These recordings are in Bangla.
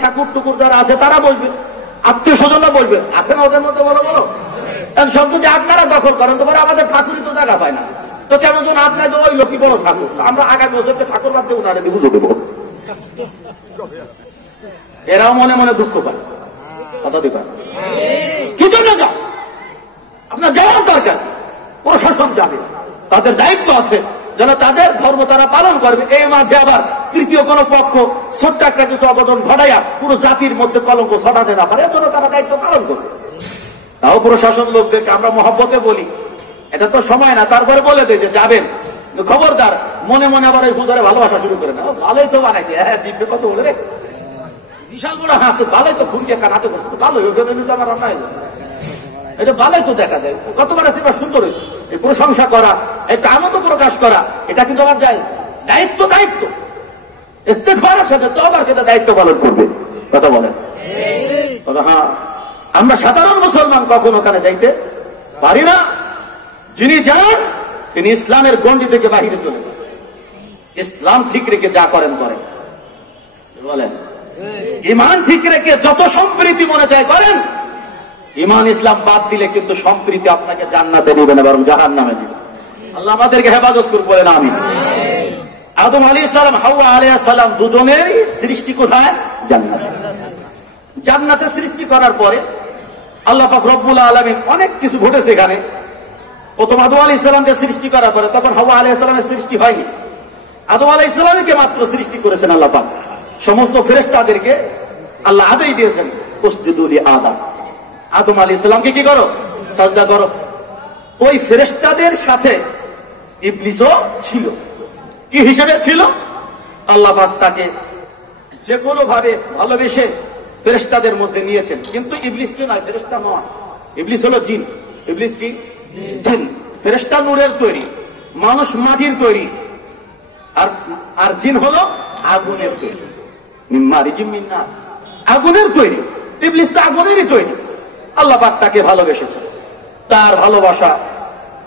ঠাকুর টুকুর যারা আছে তারা বলবে, আত্মীয় স্বজনরা বলবে, আছে না ওদের মধ্যে? বলো বলো। সব যদি আপনারা দখল করেন তো আমাদের ঠাকুরই তো জায়গা পায় না, তো কেমন যেন আপনার তো ওই লোকই বড় ঠাকুর, আমরা আগামী বছরকে ঠাকুর বাদ দেবো, তাদের বুঝে দেবো। এরাও মনে মনে দুঃখ পায়, কথা দিবা কি জন্য যাও, আপনার যাওয়ার দরকার, প্রশাসন যাবে, তাদের দায়িত্ব আছে যেন তাদের ধর্ম তারা পালন করবে। এই মাঝে আবার তৃতীয় কোন পক্ষ ছোট্ট একটা কিছু অঘটন ঘটাইয়া পুরো জাতির মধ্যে কলঙ্ক ছড়াতে না পারে, এজন্য তারা দায়িত্ব পালন করবে। তাও প্রশাসন লোকদেরকে আমরা মহব্বতে বলি, এটা তো সময় না, তারপরে বলে দেয় যে যাবেন, খবরদার মনে মনে আবার ওই পূজারে ভালোবাসা শুরু করে না। ভালোই তো বানাইছে, হ্যাঁ জিপে কত বলে রে, বিশাল বড় হাত, ভালোই তো খুঁজে কানাতে বসতো, ভালোই ওখানে কিন্তু আমার রান্না হয়ে যায়, এটা ভালোই তো দেখা যায়, কতবার আছে বা সুন্দর হয়েছে। এই প্রশংসা করা, একটা আনন্দ প্রকাশ করা, এটা কিন্তু আমার যায় দায়িত্ব, দায়িত্ব ইস্তেগফারের সাথে তওবার সাথে দায়িত্ব পালন করবে, কথা বলেন। হ্যাঁ, আমরা সাধারণ মুসলমান কখনো ওখানে যাইতে পারি না। যিনি যান তিনি ইসলামের গণ্ডি থেকে বাহিরে চলে যান, ইসলাম ঠিক রেখে যা করেন করেন, বলেন ইমান ঠিক রেখে যত সম্প্রীতি মনে চায় করেন। ইমান ইসলাম বাদ দিলে কিন্তু সম্প্রীতি আপনাকে জান্নাতে নেবে না, বরং জাহান্নামে নেবে। আল্লাহ আমাদেরকে হেফাজত করুন, বলেন আমিন। আদম আলাইহিস সালাম, হাওয়া আলাইহিস সালাম দুজনের সৃষ্টি কোথায়? জান্নাতে। জান্নাতে সৃষ্টি করার পরে আল্লাহ পাক রব্বুল আলামিন অনেক কিছু ঘটেছে এখানে। প্রথম আদম আলাইহিস সালামকে সৃষ্টি করার পরে তখন হাওয়া আলাইহিস সালামের সৃষ্টি হয়নি, আদম আলাইহিস সালামকে মাত্র সৃষ্টি করেছেন আল্লাহ পাক। সমস্ত ফেরেশতাদেরকে আল্লাহ আদেশ দিয়েছেন, উসজুদু লি আদম, আদম আলাইহিস সালামকে কি করো? সাজদা করো। ওই ফেরেশতাদের সাথে ইবলিসও ছিল। কি হিসেবে ছিল? আল্লাহ পাক তাকে যে কোনো ভাবে ভালোবেসে ফেরেশতাদের মধ্যে নিয়েছেন, কিন্তু ইবলিস কি নয়, ফেরেশতা নয়, ইবলিস হলো জিন। ইবলিস কি? জিন। ফেরেশতা নূরের তৈরি, মানুষ মাটির তৈরি, আর জিন হলো আগুনের তৈরি, মিম্মারিজিম মিন নার, আগুনের তৈরি। ইবলিস তো আগুনেরই তৈরি। আল্লাহ পাক তাকে ভালোবেসেছেন, তার ভালোবাসা,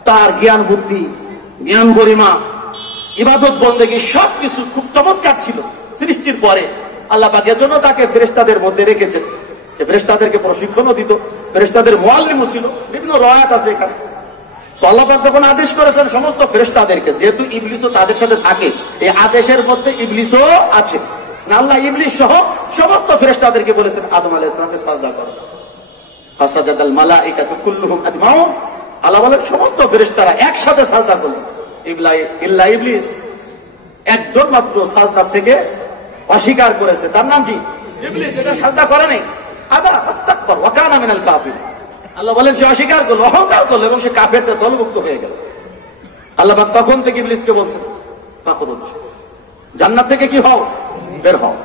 তার জ্ঞান বুদ্ধি, জ্ঞান গরিমা, ইবাদত বন্দেগী সবকিছু খুব চমৎকার ছিল সৃষ্টির পরে। আল্লাহ পাক এর জন্য তাকে ফেরেশতাদের মধ্যে রেখেছেন, যে ফেরেশতাদেরকে প্রশিক্ষণও দিত, ফেরেশতাদের মুআল্লিমও ছিল, বিভিন্ন রওয়ায়াত আছে এখানে। তো আল্লাহ পাক যখন আদেশ করেছেন সমস্ত ফেরেশতাদেরকে, যেহেতু ইবলিসও তাদের সাথে থাকে, এই আদেশের মধ্যে ইবলিসও আছে না, আল্লাহ ইবলিস সহ সমস্ত ফেরেশতাদেরকে বলেছেন আদম আলাইহিস সালামকে সাজদা করো। ফাসাজাদাল মালাইকাতু কুল্লুহুম আজমাউন, আল্লাহ বলেন সমস্ত ফেরেশতারা একসাথে সাজদা করলেন, ইল্লা ইবলিস একজন মাত্র সাজদা থেকে অস্বীকার করেছে, তার নাম কি? ইবলিস। এটা সাজদা করে নাই, আবা আস্তাকবার ওয়া কানা মিনাল কাফির। আল্লাহ বলেন সে অস্বীকার করলো, অহংকার করলো এবং সে কাফেরদের দলভুক্ত হয়ে গেল। আল্লাহ পাক তখন থেকে ইবলিসকে বলছেন, ফাখরুজ, জান্নাত থেকে কি হও? বের হও,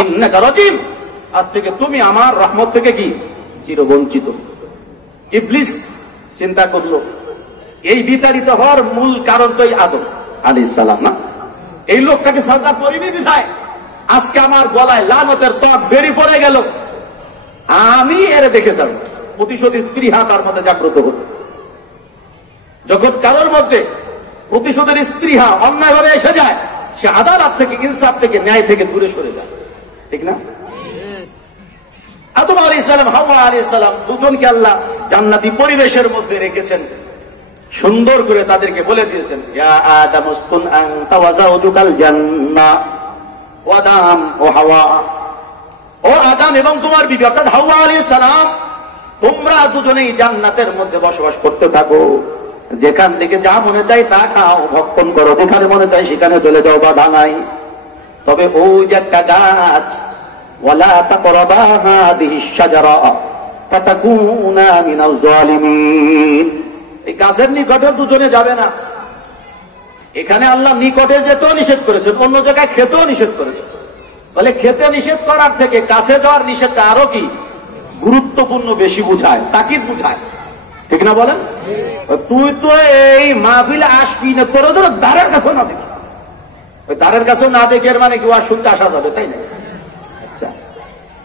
ইন্নাকা রাজিম, আজ থেকে তুমি আমার রহমত থেকে কি? চিরবঞ্চিত। ইবলিস চিন্তা করলো এই বিতাড়িত হওয়ার মূল কারণ তো এই আদম আলাইহিস সালাম না, এই লোকটাকে সাজদা করিনি বিধায় আজকে আমার গলায় লানতের ত্বক বেরিয়ে পড়ে গেল, আমি এর দেখে যাব। প্রতিশোধ স্পৃহা তার মধ্যে জাগ্রত হল। যখন কারোর মধ্যে প্রতিশোধের স্পৃহা অন্যায়ভাবে এসে যায়, সে আদালত থেকে, ইনসাফ থেকে, ন্যায় থেকে দূরে সরে যায়, ঠিক না? আদম আলাইহিস সালাম, হাওয়া আলাইহিস সালাম দুজনকে আল্লাহ জান্নাতি পরিবেশের মধ্যে রেখেছেন, সুন্দর করে তাদেরকে বলে দিয়েছেন, ইয়া আদম উসকুন আনতা ওয়া যাওজুকাল জান্নাহ, ও আদম, ও হাওয়া, ও আদম এবং তোমার বিবি অর্থাৎ হাওয়া আলাইহিস সালাম, তোমরা দুজনেই জান্নাতের মধ্যে বসবাস করতে থাকো, যেখান থেকে যা মনে চাই তা খাও, ভক্ষণ করো, যেখানে মনে চাই সেখানে চলে যাও, বাধা নাই। তবে ওই যে একটা গাছ, ওয়ালা তাকরাবা হাদিহিশ শাজারা ফাতাকুনা মিনাল জালিমিন, এই গাছের নিকটে দুজনে যাবে না। এখানে আল্লাহ নিকটে যেতেও নিষেধ করেছেন, অন্য জায়গায় খেতেও নিষেধ করেছেন। বলে খেতে নিষেধ করার থেকে কাছে যাওয়ার নিষেধটা আরো কি গুরুত্বপূর্ণ, বেশি বুঝায়, তাকিদ বুঝায়, ঠিক না বলেন? তুই তো এই মাহফিলে আসবি না, তোর ধরো দ্বারের কাছেও না দেখি, ওই দ্বারের কাছেও না দেখে এর মানে কি ওয়া শুনতে আসা যাবে, তাই না? আচ্ছা,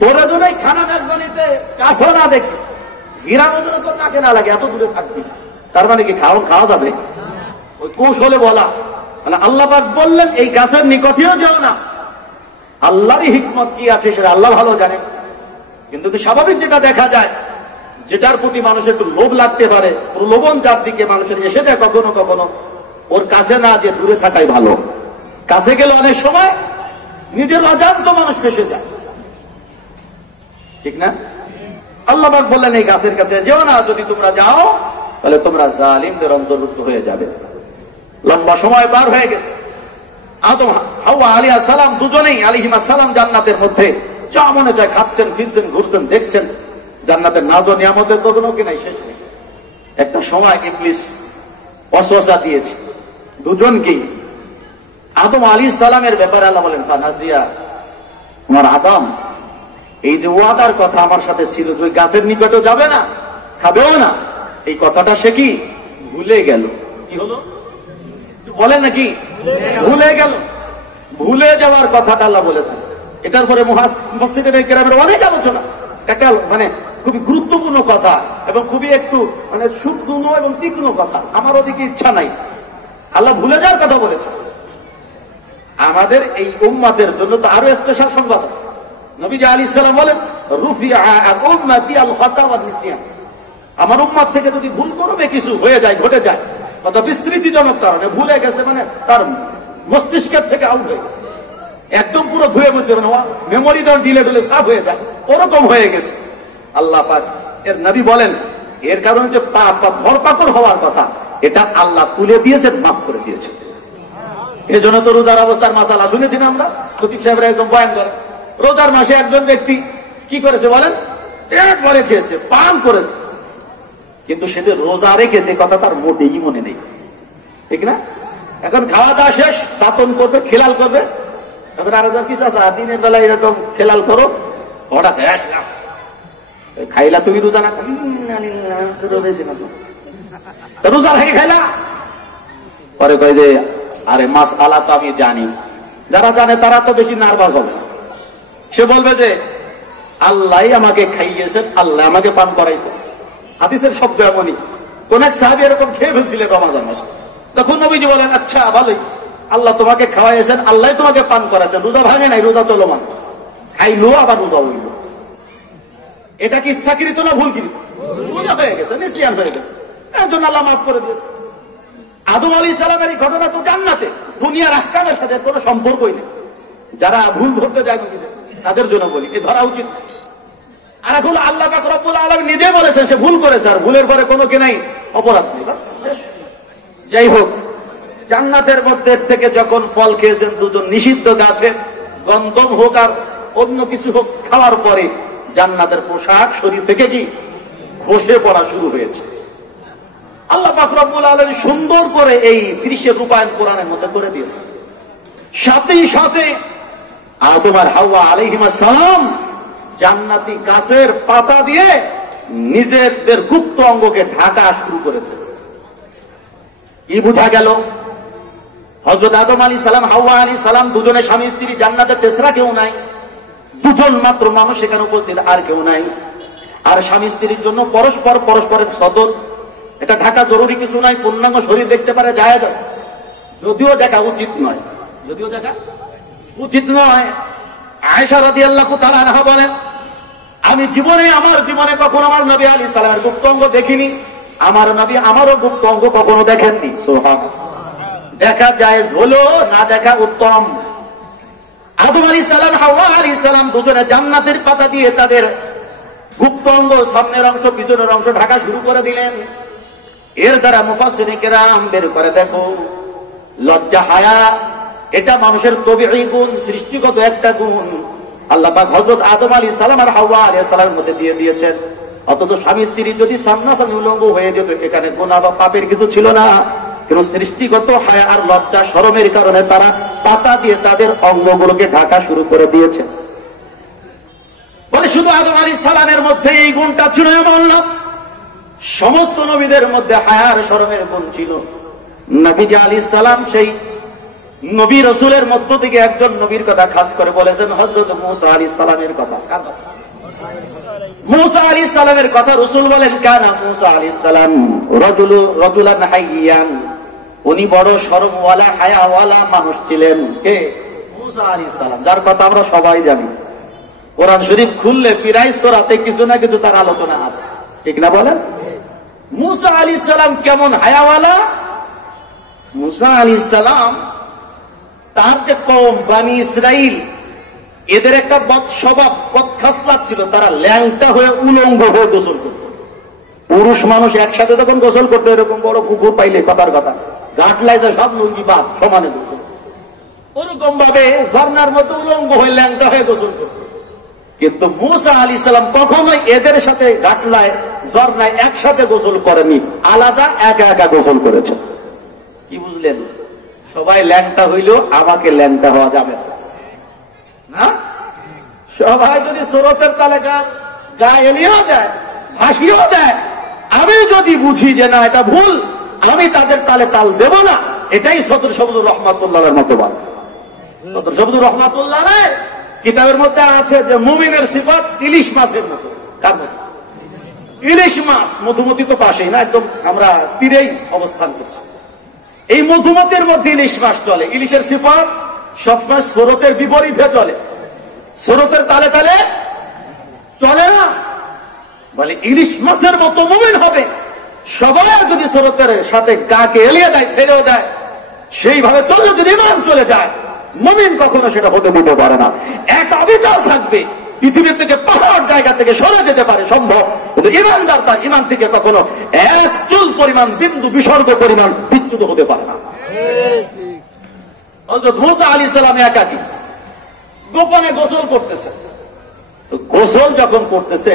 তোর জন্য খানা মেজবানিতে কাছেও না দেখি, গিরানোর জন্য তোর নাকে না লাগে, এত দূরে থাকবি, তার মানে কি খাওয়া যাবে? ওই কৌশলে বলা, মানে আল্লাহ পাক বললেন এই গাছের নিকটেও যাও না, আল্লাহরই হিকমত কি আছে সেটা আল্লাহ ভালো জানে। কিন্তু স্বাভাবিক যেটা দেখা যায়, যেটার প্রতি মানুষের একটু লোভ লাগতে পারে, প্রলোভন যার দিকে মানুষের এসে যায় কখনো কখনো, ওর কাছে না যে দূরে থাকাই ভালো। কাছে গেলে অনেক সময় নিজের অজান্ত মানুষ ফেসে যায়, ঠিক না? আল্লাহ পাক বললেন এই গাছের কাছে যেও না, যদি তোমরা যাও তাহলে তোমরা জালিমদের অন্তর্ভুক্ত হয়ে যাবে। লম্বা সময় পার হয়ে গেছে। আদম হাওয়া আলাইহিস সালাম দুজনেই আলাইহিস সালাম জান্নাতের মধ্যে যা মনে চায় খাচ্ছেন, ফিরছেন, ঘুরছেন, দেখছেন। জান্নাতের নাজ ও নিয়ামতের তো কোনো কি নাই, শেষ নেই। একটা সময় ইবলিস ওয়াসওয়াসা দিয়েছে দুজনকেই। আদম আলাইহিস সালামের ব্যাপারে আল্লাহ বলেন, ফানাসিয়া, তোমার আদম এই যে ওয়াদার কথা আমার সাথে ছিল, যে গাছের নিকটে যাবে না, খাবেও না, এই কথাটা সে কি ভুলে গেল। কি হলো বলেন নাকি? ভুলে গেল। ভুলে যাওয়ার কথাটা আল্লাহ বলেছেন। এটার পরে মুফাসসিরিনে কেরামের অনেক আলোচনা। একটা মানে খুবই গুরুত্বপূর্ণ কথা এবং খুবই একটু মানে সূক্ষ্ম এবং তীক্ষ্ণ কথা। আমার ওদিকে ইচ্ছা নাই, আল্লাহ ভুলে যাওয়ার কথা বলেছেন। আমাদের এই উম্মতের জন্য তো আরো স্পেশাল সংবাদ আছে। নবীজি আলাইহিস সালাম বলেন, রুফিআ আন উম্মতি আল খাতা ওয়ান নিসিয়ান। আমার উম্মত থেকে যদি ভুল করবে কিছু হয়ে যায়, ঘটে যায়, কত বিস্তৃতিজনক কারণে ভুলে গেছে, মানে তার মস্তিষ্কের থেকে আউট হয়ে গেছে, একদম পুরো ধুয়ে বসে, মানে মেমোরি যখন ডিলেট হলে সাফ হয়ে যায়, ওরকম হয়ে গেছে। আল্লাহ পাক এর নবী বলেন, এর কারণে যে পাপ বা ধরপাকড় হওয়ার কথা, এটা আল্লাহ তুলে দিয়েছেন, মাফ করে দিয়েছেন। এই জন্য তো রোজার অবস্থার মাসালা শুনেছি না আমরা, খতিব সাহেবরা একদম বয়ান করে। রোজার মাসে একজন ব্যক্তি কি করেছে বলেন? পেট ভরে খেয়েছে, পান করেছে, কিন্তু সে যে রোজা রেখেছে কথা তার মোটেই মনে নেই, ঠিক না? এখন খাওয়া দাওয়া শেষ, দাতন করবে, খেলাল করবে। এখন আর কিছু আছে, দিনের বেলা এরকম খেলাল করো, হঠাৎ খাইলা তুমি রোজা না, রোজা রেখে খাইলা। পরে কয় যে আরে মাস আলা তো আমি জানি, যারা জানে তারা তো বেশি নার্ভাস হবে। সে বলবে যে আল্লাহ আমাকে খাইয়েছেন, আল্লাহ আমাকে পান করাইছেন। হাদিসের শব্দ এমনই। কোন এক সাহাবী এরকম খেয়ে ফেলছিলেন রমজান মাসে। তখন নবীজি বলেন, আচ্ছা ভালোই, আল্লাহ তোমাকে খাওয়াইছেন, আল্লাহ তোমাকে পান করাইছেন, রোজা ভাঙে নাই, রোজা চলমান, খাইলো আবার রোজা হইল। এটা কি ইচ্ছাকৃত না ভুলকৃত? রোজা হয়ে গেছে, নিসিয়ান হয়ে গেছে, এর জন্য আল্লাহ মাফ করে দিয়েছে। আদম আলাইহিস সালামের এই ঘটনা তো জান্নাতে, দুনিয়ার আহকামের সাথে কোনো সম্পর্কই নেই। যারা ভুল ধরতে যায় তাদের জন্য বলি, এ ধরা উচিত। আর এখন আল্লাহ পাক রব্বুল আলামিন নিজে বলেছেন সে ভুল করেছে, আর ভুলের পরে কোনো কি নাই, অপরাধ নেই। যাই হোক, জান্নাতের মধ্যে থেকে যখন ফল খেয়েছেন দুজন, নিষিদ্ধ গাছে গন্ধম হোক আর অন্য কিছু হোক, খাওয়ার পরে জান্নাতের পোশাক শরীর থেকে কি খসে পড়া শুরু হয়েছে। আল্লাহ পাক রব্বুল আলামিন সুন্দর করে এই দৃশ্যের রূপায়ণ কোরআনের মধ্যে করে দিয়েছে। সাথে সাথে আদম আর হাওয়া আলাইহিস সালাম জান্নাতি গাছের পাতা দিয়ে নিজেদের গুপ্ত অঙ্গকে ঢাকা শুরু করেছে। কি বোঝা গেল? হযরত আদম আলাইহিস সালাম, হাওয়া আলাইহিস সালাম দুজনে স্বামী স্ত্রী, জান্নাতের তেসরা কেউ নাই, দুজন মাত্র মানুষ এখানে উপস্থিত, আর কেউ নাই। আর স্বামী স্ত্রীর জন্য পরস্পরের সদর, এটা ঢাকা জরুরি কিছু নাই, পূর্ণাঙ্গ শরীর দেখতে পারে, জায়েজ আছে, যদিও দেখা উচিত নয়, যদিও দেখা উচিত নয়। আয়েশা রাদিয়াল্লাহু তাআলা আনহা বলেন, আমি আমার জীবনে কখনো আমার নবী আলাইহিস সালামের গুপ্ত অঙ্গ দেখিনি, আমার নবী আমারও গুপ্ত অঙ্গ কখনো দেখেননি। সুবহানাল্লাহ। দেখা জায়েজ হলো, না দেখা উত্তম। আদম আলাইহিস সালাম, হাওয়া আলাইহিস সালাম দুজনে জান্নাতের পাতা দিয়ে তাদের গুপ্ত অঙ্গ, সামনের অংশ পিছনের অংশ ঢাকা শুরু করে দিলেন। এর দ্বারা মুফাসসিরিন কেরাম বের করে দেখো, লজ্জা হায়া এটা মানুষের তবিঈ গুণ, সৃষ্টিগত একটা গুণ। আল্লাহ পাক হযরত আদম আলাইহিস সালাম আর হাওয়া আলাইহিস সালামের মধ্যে দিয়ে দিয়েছেন। অথচ স্বামী স্ত্রী যদি সামনাসামনি উলঙ্গ হয়ে যেত, এখানে গুনাহ বা পাপের কিছু ছিল না, কিন্তু সৃষ্টিগত হায়া আর লজ্জা শরমের কারণে তারা পাতা দিয়ে তাদের অঙ্গগুলোকে ঢাকা শুরু করে দিয়েছে। বলে শুধু আদম আলাইহিস সালামের মধ্যে এই গুণটা ছিল এমন না, সমস্ত নবীদের মধ্যে হায়ার শরমের গুণ ছিল। নবীজি আলাইহিস সালাম সেই নবী রাসূলের মধ্য থেকে একজন নবীর কথা খাস করে বলেছেন, হযরত মূসা আলাইহিস সালামের কথা। মূসা আলাইহিস সালামের কথা রাসূল বলেন, কানা মূসা আলাইহিস সালাম রাজুলান হাইয়ান, উনি বড় শরমওয়ালা হায়াওয়ালা মানুষ ছিলেন। কে? মুসা আলাইহিস সালাম, যার কথা আমরা সবাই জানি। কোরআন শরীফ খুললে প্রায় সূরাতে কিছু না কিছু তার আলোচনা আছে, ঠিক না বলেন? মুসা আলাইহিস সালাম কেমন হায়াওয়ালা? মুসা আলাইহিস সালাম তার যে কওম বনি ইসরাইল, এদের একটা বদ স্বভাব, বদ খাসলাত ছিল। তারা ল্যাংটা হয়ে উলঙ্গ হয়ে গোসল করত। পুরুষ মানুষ একসাথে যখন গোসল করতো, এরকম বড় পুকুর পাইলে কথার কথা ঘাটলায় যে সব লুঙ্গি বাদ সমানে গোসল, ওরকম ভাবে ঝর্ণার মতো উলঙ্গ হয়ে ল্যাংটা হয়ে গোসল করত। কিন্তু মুসা আলাইহিস সালাম কখনোই এদের সাথে ঘাটলায় ঝর্ণায় একসাথে গোসল করেনি, আলাদা একা একা গোসল করেছে। কি বুঝলেন? সবাই ল্যাংটা হইলেও আমাকে ল্যাংটা হওয়া যাবে না। সবাই যদি স্রোতের তালে গা এলিয়েও যায়, ভাসিয়েও যায়, আমি যদি বুঝি যে না এটা ভুল, আমি তাদের তালে তাল দেব না। এটাই সদর সবুজুর রহমাতুল্লাহর মতবাদ। সদর সবুজুর রহমাতুল্লাহ কিতাবের মধ্যে আছে যে মুমিনের সিফাত ইলিশ মাছের মতো। কার মতো? ইলিশ মাছ। মধুমতি তো পাশেই না, একদম আমরা তীরেই অবস্থান করছি। এই মধুমতির মধ্যে ইলিশ মাছ চলে। ইলিশের সিফাত সবসময় স্রোতের বিপরীতে চলে, স্রোতের তালে তালে চলে না। বলে ইলিশ মাছের মতো মুমিন হবে। সবাই যদি স্রোতের সাথে গাকে এলিয়ে দেয়, ছেড়েও দেয়, সেইভাবে চলে যদি ইমান চলে যায়, মুমিন কখনো সেটা হতে দিতে পারে না। এক অবিচল থাকবে, পৃথিবীর থেকে পাহাড় জায়গা থেকে সরে যেতে পারে সম্ভব, কিন্তু ইমানদার তার ইমান থেকে কখনো এক চুল পরিমাণ, বিন্দু বিসর্গ পরিমাণ বিচ্যুত হতে পারে না। হযরত মুসা আলাইহিস সালাম একাকী গোপনে গোসল করতেছে। তো গোসল যখন করতেছে,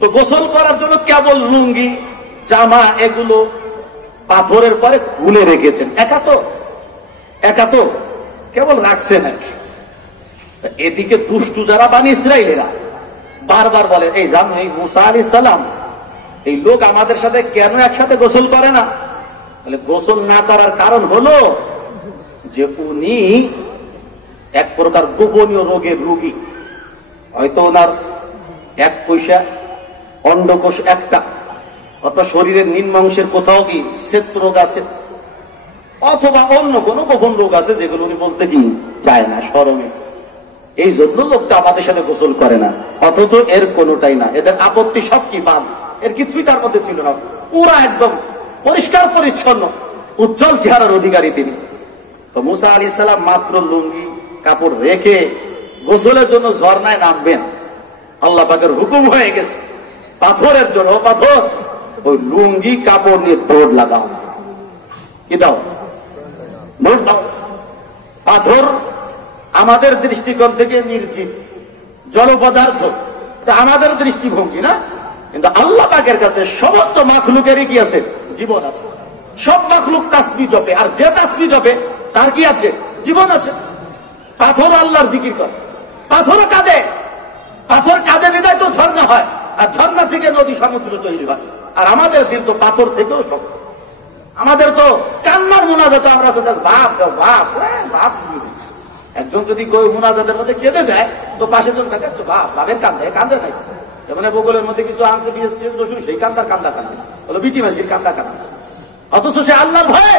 তো গোসল করার জন্য কেবল লুঙ্গি জামা এগুলো পাথরের পরে খুলে রেখেছেন। একা তো কেবল রাখছেন। এদিকে দুষ্টু যারা বনি ইসরাইলেরা বারবার বলে, এই জানো এই মুসা আলাইহিস সালাম এই লোক আমাদের সাথে কেন একসাথে গোসল করে না? বলে গোসল না করার কারণ হলো যে উনি এক প্রকার গোপনীয় রোগের রোগী। হয়তো ওনার এক পয়সা অন্ডকোষ একটা, অত শরীরের নিম্নাংশের কোথাও কি শ্বেত রোগ আছে, অথবা অন্য কোনো গোপন রোগ আছে যেগুলো উনি বলতে কি চায় না শরমে। এই জন্য লোকটা আমাদের সাথে গোসল করে না। অথচ এর কোনোটাই না, এদের আপত্তি সব কি বাদ, এর কিছুই তার মধ্যে ছিল না। পুরা একদম পরিষ্কার পরিচ্ছন্ন উজ্জ্বল চেহারার অধিকারী তিনি। তো মুসা আলাইহিস সালাম মাত্র লুঙ্গি কাপড় রেখে গোসলের জন্য ঝর্ণায় নামবেন, আল্লাহ পাকের হুকুম হয়ে গেছে পাথরের জন্য, পাথর ওই লুঙ্গি কাপড় নিয়ে দৌড় লাগাও। কি দাও? দৌড় দাও। পাথর আমাদের দৃষ্টিকোণ থেকে নির্জীব জড় পদার্থ, আমাদের দৃষ্টিভঙ্গি না, কিন্তু আল্লাহ পাকের কাছে সমস্ত মাখলুকেরই কি আছে? জীবন আছে। সব মাখলুক তাসবিহ জপে, আর যে তাসবিহ জপে তার কি আছে? জীবন আছে। পাথর আল্লাহর জিকির করে, পাথরও কাঁদে। পাথর কাঁদে বিদায় তো ঝর্ণা হয়, আর ঝর্ণা থেকে নদী সমুদ্র তৈরি হয়। আর আমাদের দিন তো পাথর থেকেও সব। আমাদের তো কান্নার মোনাজাত আমরা বাপ বাপ বাপ শুরু হচ্ছে। একজন যদি মোনাজাতের মধ্যে কেঁদে দেয়, তো পাশের জন দেখছো বাপ বাপের কান্দে নাই। যেমন বগলের মধ্যে কিছু আনছে সেই কান্দার কান্দা কান্দিস, বলো বিটি মাসির কান্দা কান্দিস। অথচ সে আল্লাহর ভয়ে,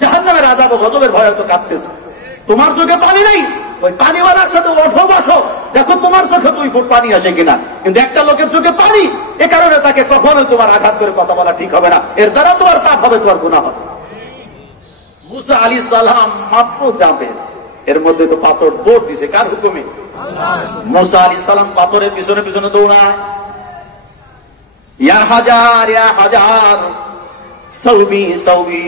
জাহান্নামের আযাব ও গজবের ভয়ে তো কাঁদতেছে। তোমার চোখে পানি নেই, ওই পানিওয়ালার সাথে ওঠো বসো, দেখো তোমার চোখে 2 ফুট পানি আসে কিনা। কিন্তু একটা লোকের চোখে পানি, এ কারণে তাকে কখনোই তোমার আঘাত করে কথা বলা ঠিক হবে না, এর দ্বারা তোমার পাপ হবে, তোমার গুনাহ হবে। মুসা আলাইহিস সালাম মাত্র যাবে, এর মধ্যে তো পাথর দৌড় দিছে। কার হুকুমে? মুসা আলাইহিস সালাম পাথরের পিছনে পিছনে দৌড়ায়। ইয়া হাজার সৌবি সৌবি,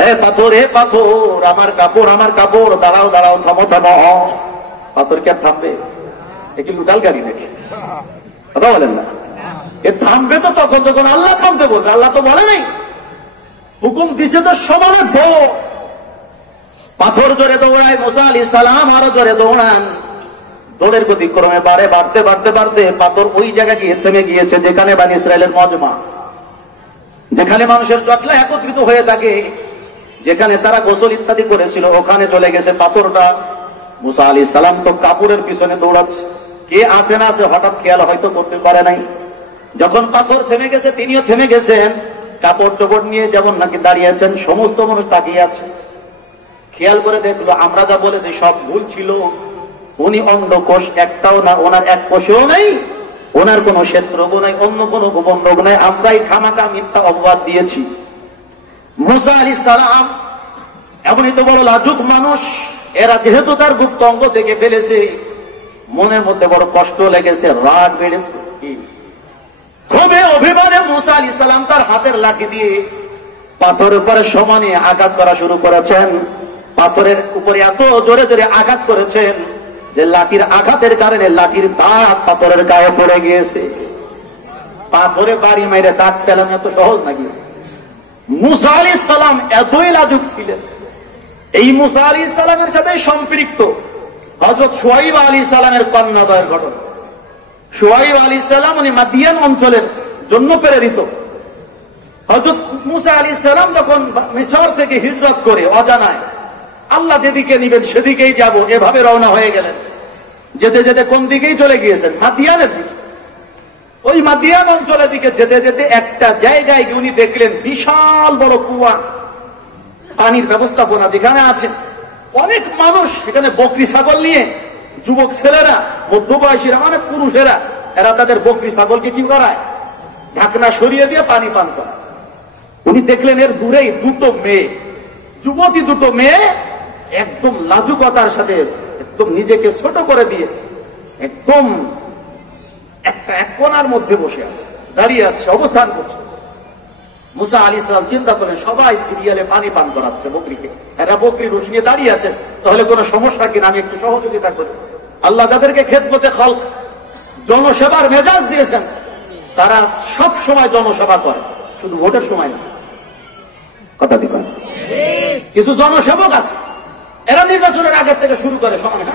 হে পাথর আমার কাপড় আমার কাপড়, দাঁড়াও দাঁড়াও, থামো থামো। পাথর কে থামবে? এ কি লুটাল গাড়ি নাকি? কথা বলেন না। এ থামবে তো তখন যখন আল্লাহ থামতে বলবে। আল্লাহ তো বলে নাই, হুকুম দিছে তো সমানে দৌড়। পাথর জোরে দৌড়ায়, মুসা আলাইহিস সালাম আরো জোরে দৌড়ান। দৌড়ের গতিক্রমে বাড়তে পাথর ওই জায়গায় গিয়ে থেমে গিয়েছে যেখানে বনি ইসরাইলের মজমা, যেখানে মানুষের জটলা একত্রিত হয়ে থাকে, যেখানে তারা গোসল ইত্যাদি করেছিল, ওখানে চলে গেছে পাথরটা। মুসা আলাইহিস সালাম তো কাপড়ের পিছনে দৌড়াচ্ছে। কে আসে না আসে হঠাৎ খেয়াল হয়তো করতে পারে নাই। যখন পাথর থেমে গেছে, তিনিও থেমে গেছেন। কাপড় টাপড় নিয়ে যেমন নাকি দাঁড়িয়ে আছেন, সমস্ত মানুষ তাকিয়ে আছে। খেয়াল করে দেখলো আমরা যা বলেছি সব ভুল ছিল। উনি অন্ধকোষ একটাও না, ওনার এক কোষেও নেই, ওনার কোন ক্ষেত্রও নাই, অন্য কোন গোপন রোগ নাই, আমরাই খামাখা মিথ্যা অপবাদ দিয়েছি। মুসা আলাইহিস সালাম এমনই তো বড় লাজুক মানুষ, এরা যেহেতু তার গুপ্ত অঙ্গ দেখে ফেলেছে, মনের মধ্যে বড় কষ্ট লেগেছে, রাগ বেড়েছে। ক্ষোভে অভিমানে মুসা আলাইহিস সালাম তার হাতের লাঠি দিয়ে পাথরের উপরে সমানে আঘাত করা শুরু করেছেন। পাথরের উপরে এত জোরে জোরে আঘাত করেছেন যে লাঠির আঘাতের কারণে লাঠির দাঁত পাথরের গায়ে পড়ে গিয়েছে। পাথরে বাড়ি মেরে দাঁত ফেলানো এত সহজ নাকি? মুসা আলাইহিস সালাম এতই লাজুক ছিলেন। এই মুসা আলাইহিস সালামের সাথে সম্পৃক্ত হযরত শুআয়ব আলাইহিস সালামের কন্যাদ্বয়ের ঘটনা। শুআয়ব আলাইহিস সালাম উনি মাদিয়ান অঞ্চলের জন্য প্রেরিত। হযরত মুসা আলাইহিস সালাম যখন মিশর থেকে হিজরত করে অজানায় আল্লাহ যেদিকে নিবেন সেদিকেই যাব এভাবে রওনা হয়ে গেলেন। যেতে যেতে কোন দিকেই চলে গিয়েছেন? মাদিয়ানের দিকে। ওই মাদিয়ান অঞ্চলের দিকে যেতে যেতে একটা জায়গায় গিয়ে উনি দেখলেন বিশাল বড় কুয়া, পানির ব্যবস্থাপনা যেখানে আছে, অনেক মানুষ এখানে বকরি ছাগল নিয়ে, যুবক ছেলেরা, মধ্যবয়সীরা, মানে পুরুষেরা, এরা তাদের বকরি ছাগলকে কি করায়? ঢাকনা সরিয়ে দিয়ে পানি পান করায়। উনি দেখলেন এর দূরেই দুটো মেয়ে, যুবতী দুটো মেয়ে, একদম লাজুকতার সাথে একদম নিজেকে ছোট করে দিয়ে একদম একটা এক কোণার মধ্যে বসে আছে, দাঁড়িয়ে আছে, অবস্থান করছে। মুসা আলাইহিস সালাম চিন্তা করেন সবাই সিরিয়ালে পানি পান করাচ্ছে বকরিকে, এরা বকরি রুশ নিয়ে দাঁড়িয়ে আছে, তাহলে কোনো সমস্যা কিনা, আমি একটু সহযোগিতা করি। আল্লাহ যাদেরকে খেদমতে খালক, জনসেবার মেজাজ দিয়েছেন, তারা সব সময় জনসেবা করে, শুধু ভোটের সময় না। কথা দিবেন? কিছু জনসেবক আছে, এরা নির্বাচনের আগের থেকে শুরু করে সময় না,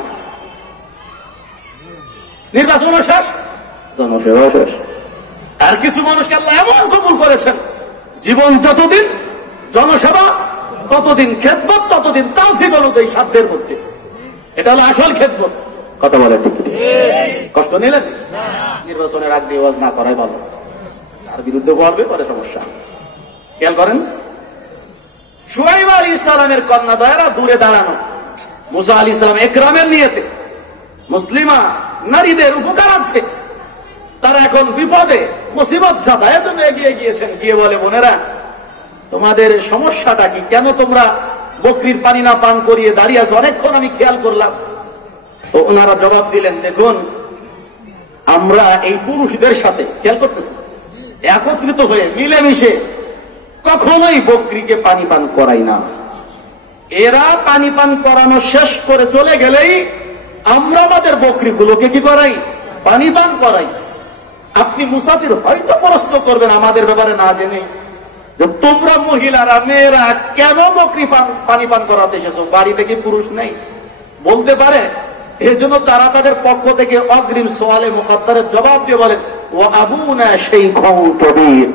নির্বাচন শেষ, জনসেবা শেষ। আর কিছু মানুষকে আল্লাহ এমন কবুল করেছেন, জীবন যতদিন জনসেবা, ততদিন খেদমত, ততদিন তাওফিক অনুযায়ী সাধ্যের মধ্যে। এটা হলো আসল খেদমত। কথা বলে ঠিক? কষ্ট নিলেন? নির্বাচনের আগ দিয়ে ওয়াজ না করাই ভালো, তার বিরুদ্ধে বলবে পরে সমস্যা। খেয়াল করেন, শুআয়ব আলাইহিস সালামের কন্যাদ্বয়েরা দূরে দাঁড়ানো, মুসা আলাইহিস সালাম একরামের নিয়তে মুসলিমা নারীদের উপকারার্থে তারা এখন বিপদে মুসিবত সাদায় তুমি এগিয়ে গিয়েছেন, গিয়ে বলে বোনেরা তোমাদের সমস্যাটা কি, কেন তোমরা বকরির পানি না পান করিয়ে দাঁড়িয়ে আছো, অনেকক্ষণ আমি খেয়াল করলাম। তো ওনারা জবাব দিলেন, দেখুন আমরা এই পুরুষদের সাথে, খেয়াল করতেছি, একত্রিত হয়ে মিলেমিশে কখনোই বকরিকে পানি পান করাই না। এরা পানি পান করানো শেষ করে চলে গেলেই আমরা আমাদের বকরিগুলোকে কি করাই? পানি পান করাই। আপনি মুসাফির হয়তো প্রশ্ন করবেন আমাদের ব্যাপারে না জেনে, যে তোমরা মহিলারা, মেয়েরা কেন বকরি পানি পান করাতে এসেছো, বাড়িতে কি পুরুষ নেই? বলতে পারে। এর জন্য তারা তাদের পক্ষ থেকে অগ্রিম সওয়ালে মুকদ্দারের জবাব দিয়ে বলেন, ও আবুনা শাইখুন কবীর,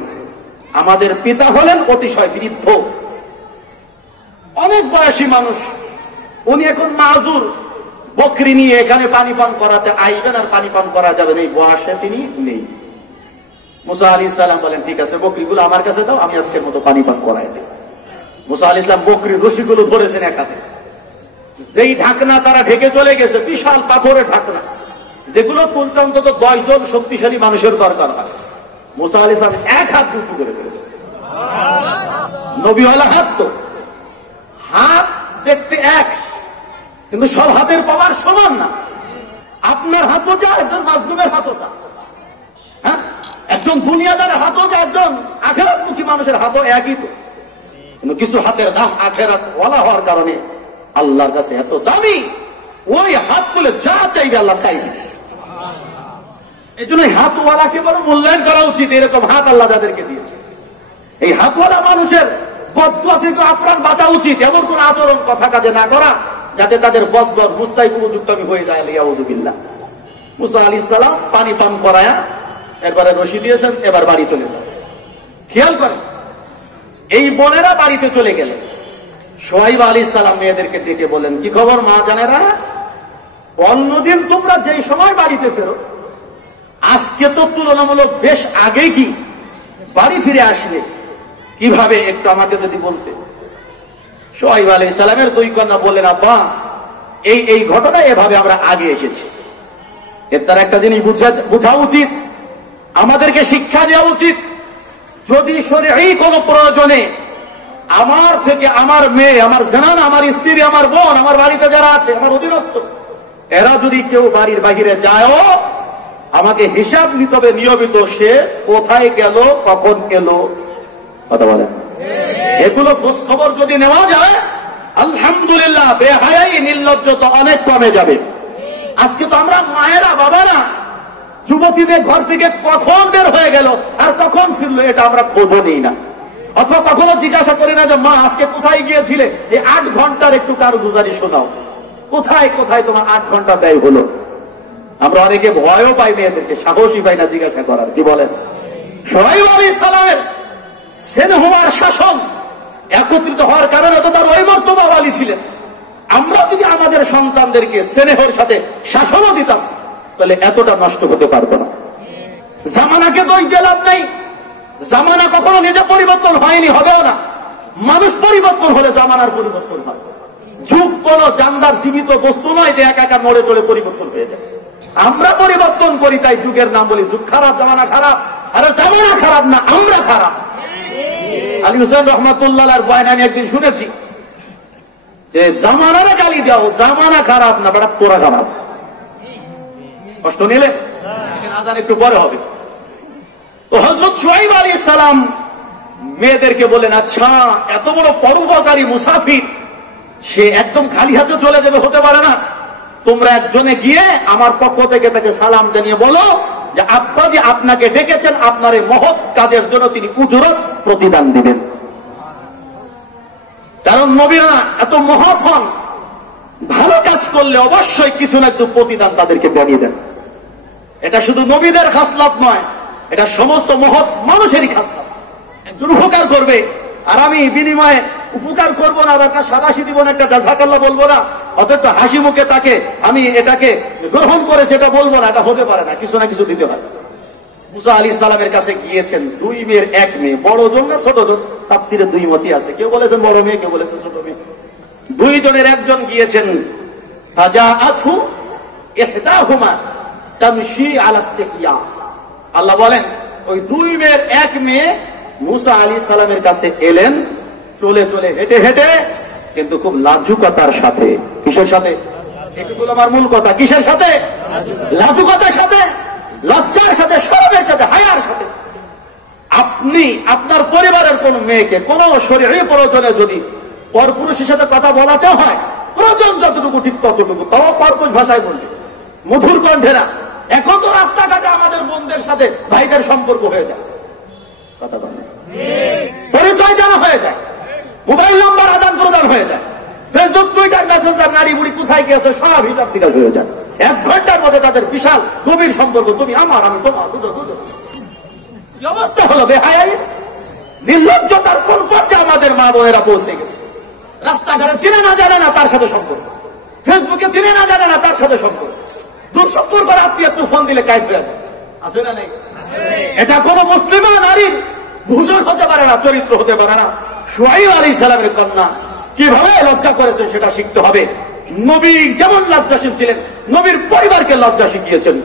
আমাদের পিতা হলেন অতিশয় বৃদ্ধ, অনেক বয়সী মানুষ, উনি এখন মাযুর, বকরি নিয়ে এখানে পানি পান করাতে আইবেন আর পানি পান করা যাবে না, এই বয়সে তিনি নেই। মুসা আলাইহিস সালাম বলেন, ঠিক আছে বকরিগুলো আমার কাছে দাও, আমি আজকের মতো পানি পান করাই দেব। মুসা আলাইহিস সালাম বকরির রশিগুলো ধরেছেন এক হাতে, যেই ঢাকনা তারা ঢেকে চলে গেছে, বিশাল পাথরের ঢাকনা, যেগুলো তুলতে অন্তত 10 জন শক্তিশালী মানুষের দরকার হয়। মুসা আলাইহিস সালাম এক হাত উঁচু করে ফেলেছে। নবীওয়ালা হাত, তো হাত দেখতে এক, কিন্তু সব হাতের পাওয়ার সমান না। আপনার হাতও যা, একজন মাজলুমের হাতও তা, হ্যাঁ, একজন দুনিয়াদারের হাতও যা, একজন আখিরাতমুখী মানুষের হাতও একই। তো কিন্তু কিছু হাতের দাম আখিরাত ওয়ালা হওয়ার কারণে আল্লাহর কাছে এত দামি, ওই হাত তুলে যা চাইবে আল্লাহ তাই দিবে। এই জন্য হাতওয়ালাকে বড় মূল্যায়ন করা উচিত। এরকম হাত আল্লাহ যাদেরকে দিয়েছে, এই হাতওয়ালা মানুষের বদদুয়া থেকে আপ্রাণ বাঁচা উচিত। এমন কোন আচরণ, কথা কাজে না করা যাতে তাদের বদদুয়ার মুস্তাহিক উপযুক্ত আমি হয়ে যায়। আউযুবিল্লাহ। মুসা আলাইহিস সালাম পানি পান করায়া এরপরে রশি দিয়েছেন, এবার বাড়ি চলে যান। খেয়াল করেন, এই বোনেরা বাড়িতে চলে গেলেন। শুআয়ব আলাইহিস সালাম মেয়েদেরকে ডেকে বলেন, কি খবর মা জানেরা, অন্যদিন তোমরা যেই সময় বাড়িতে ফেরো, আজকে তো তুলনামূলক বেশ আগে কি বাড়ি ফিরে আসলে, কিভাবে একটু আমাকে যদি বলতে। শুআয়ব আলাইহিস সালামের দুই কন্যা বললেন, আব্বা এই ঘটনা এভাবে আমরা আগে এসেছি। এর দ্বারা একটা জিনিস বোঝা উচিত, আমাদেরকে শিক্ষা দেওয়া উচিত, যদি শরীয়ী কোন প্রয়োজনে আমার থেকে আমার মেয়ে, আমার জানান, আমার স্ত্রী, আমার বোন, আমার বাড়িতে যারা আছে আমার অধীনস্থ, এরা যদি কেউ বাড়ির বাহিরে যায়, আমাকে হিসাব নিতে হবে নিয়মিত, সে কোথায় গেল, কখন এলো, কথা বলেন। এগুলো খোঁজ খবর যদি নেওয়া যায়, আলহামদুলিল্লাহ বেহায়াই নির্লজ্জতা অনেক কমে যাবে। আজকে তো আমরা মায়েরা, বাবারা, যুবতীদের ঘর থেকে কখন বের হয়ে গেল আর কখন ফিরলো এটা আমরা খোঁজও নেই না, অথবা কখনো জিজ্ঞাসা করি না যে মা আজকে কোথায় গিয়েছিলে, এই 8 ঘন্টার একটু কারগুজারি শোনাও, কোথায় কোথায় তোমার 8 ঘন্টা ব্যয় হলো। আমরা অনেকে ভয়ও পাই, মেয়েদেরকে সাহসী পাই না জিজ্ঞাসা করার। কি বলেন? শুআয়ব আলাইহিস সালামের স্নেহ আর শাসন একত্রিত হওয়ার কারণে তো তার ওই মর্তবাওয়ালী ছিলেন। আমরা যদি আমাদের সন্তানদেরকে স্নেহের সাথে শাসনও দিতাম, তাহলে এতটা নষ্ট হতে পারতো না। জামানাকে দোষ দিয়ে লাভ নাই, জামানা কখনো নিজে পরিবর্তন হয়নি, হবেও না। মানুষ পরিবর্তন হলে জামানার পরিবর্তন হয়। যুগ কোন জানদার জীবিত বস্তু নয় যে একা একা নড়ে চড়ে পরিবর্তন হয়ে যায়। আমরা পরিবর্তন করি, তাই যুগের নাম বলি যুগ খারাপ, জামানা খারাপ। আরে জামানা খারাপ না, আমরা খারাপ। আলী হোসেন রহমাতুল্লাহর বয়ান আমি একদিন শুনেছি যে জামানারে গালি দাও, জামানা খারাপ না, বেটা তোরা খারাপ। কষ্ট নিলে আজান একটু পরে হবে। তো হযরত শুআয়ব আলাইহিস সালাম মেয়েদেরকে বলেন, আচ্ছা এত বড় পরোপকারী মুসাফির, সে একদম খালি হাতে চলে যাবে, হতে পারে না। তোমরা একজনে গিয়ে আমার পক্ষ থেকে তাকে সালাম জানিয়ে বলো যে আব্বা যে আপনাকে ডেকেছেন, আপনার এই মহৎ কাজের জন্য তিনি উজরত প্রতিদান দিবেন। কারণ নবীরা এত মহৎ হন, ভালো কাজ করলে অবশ্যই কিছু না কিছু প্রতিদান তাদেরকে জানিয়ে দেন। এটা শুধু নবীদের খাসলাত নয়, এটা সমস্ত মহৎ মানুষেরই খাসলাত। একজন উপকার করবে আর আমি বিনিময়ে উপকার করবো না, বা সাবাসী দিব না, একটা জাযাকাল্লাহ বলবো না, অথচ হাসি মুখে তাকে আমি এটাকে গ্রহণ করে সেটা বলবো না, এটা হতে পারে না। কিছু না কিছু দিতে হয়। মুসা আলাইহিস সালামের কাছে গিয়েছেন 2 মেয়ের 1 মেয়ে, বড় জন না ছোট জন, তাফসীরে 2 মতই আছে, কেউ বলেছেন বড় মেয়ে, কেউ বলেছেন ছোট মেয়ে। 2 জনের একজন গিয়েছেন, ফাজাআতহু ইহদাহুমা তামশি আলা ইসতিহইয়া। আল্লাহ বলেন ওই 2 মেয়ের 1 মেয়ে মুসা আলাইহিস সালামের কাছে এলেন, চলে চলে হেঁটে হেঁটে, কিন্তু খুব লাজুকতার সাথে। কিসের সাথে? এটুকুল আমার মূল কথা। কিসের সাথে? লাজুকতার সাথে, লজ্জার সাথে, শরমের সাথে, হায়ার সাথে। আপনি আপনার পরিবারের কোন মেয়েকে কোন শরীয়ী প্রয়োজনে যদি পরপুরুষের সাথে কথা বলাতে হয়, প্রয়োজন যতটুকু ঠিক ততটুকু, তাও কর্কশ ভাষায় বলবে, মধুর কণ্ঠেরা। এখন তো রাস্তাঘাটে আমাদের বোনদের সাথে ভাইদের সম্পর্ক হয়ে যায়, কথা বলে পরিচয় জানা হয়ে যায়, মোবাইল নম্বর আদান প্রদান হয়ে যায়, ফেসবুক, টুইটার, মেসেঞ্জার, নারী বুড়ি কোথায় গেছে সব হিসাব নিকাশ হয়ে যায়। 1 ঘন্টার মধ্যে তাদের বিশাল গভীর সম্পর্ক, তুমি আমার, আমি তোমার। কি অবস্থা হলো বেহায়াই, নির্লজ্জতার কোন পর্যায়ে আমাদের মা বোনেরা পৌঁছে গেছে। রাস্তাঘাটে চিনে না জানে না তার সাথে সম্পর্ক, ফেসবুকে চিনে না জানে না তার সাথে সম্পর্ক, দুঃসম্পর্ক আত্মীয় একটু ফোন দিলে কাইফ হয়ে যায়। আছে না নেই? এটা কোন মুসলিমা নারীর ভূষণ হতে পারে না, চরিত্র হতে পারে না। শুআয়ব আলাইহিস সালামের কন্যা কিভাবে লজ্জা করেছেন সেটা শিখতে হবে। নবী যেমন লজ্জাশীল ছিলেন, নবীর পরিবারকে লজ্জা শিখিয়েছেন।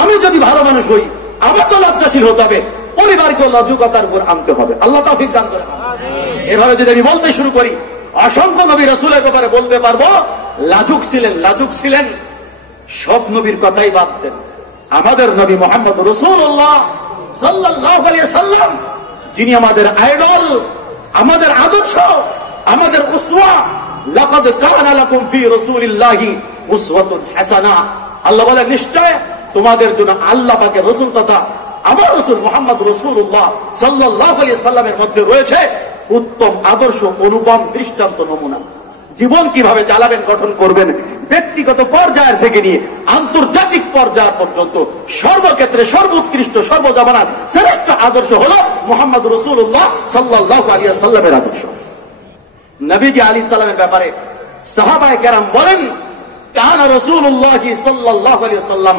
আমি যদি ভালো মানুষ হই, আমার তো লজ্জাশীল হতে হবে, পরিবারকে লাজুকতার উপর আনতে হবে। আল্লাহ তাওফিক দান করেন। এভাবে যদি আমি বলতে শুরু করি, অসংখ্য নবী রাসূলের ব্যাপারে বলতে পারবো লাজুক ছিলেন, লাজুক ছিলেন। সব নবীর কথাই বাদ দেন, আমাদের নবী মুহাম্মদ রাসূলুল্লাহ সাল্লাল্লাহু আলাইহি সাল্লাম, যিনি আমাদের আইডল, আমাদের আদর্শ, আমাদের উসওয়া। লাকাদ কানা লাকুম ফি রাসূলিল্লাহি উসওয়াতুন হাসানাহ। আল্লাহ বলেন নিশ্চয় তোমাদের জন্য আল্লাহ পাকের রাসূল তথা আমার রাসূল মুহাম্মদ রাসূলুল্লাহ সাল্লাল্লাহু আলাইহি সাল্লামের মধ্যে রয়েছে উত্তম আদর্শ, অনুপম দৃষ্টান্ত, নমুনা। জীবন কিভাবে চালাবেন, গঠন করবেন, ব্যক্তিগত পর্যায়ের থেকে নিয়ে আন্তর্জাতিক পর্যায় পর্যন্ত সর্বক্ষেত্রে সর্বোৎকৃষ্ট, সর্বজমানার শ্রেষ্ঠ আদর্শ হলো মুহাম্মদ রাসূলুল্লাহ সাল্লাল্লাহু আলাইহি সাল্লামের আদর্শ। নবীজি আলাইহিস সালামের ব্যাপারে সাহাবায়ে কেরাম বলেন, কানা রাসূলুল্লাহ সাল্লাল্লাহু আলাইহি সাল্লাম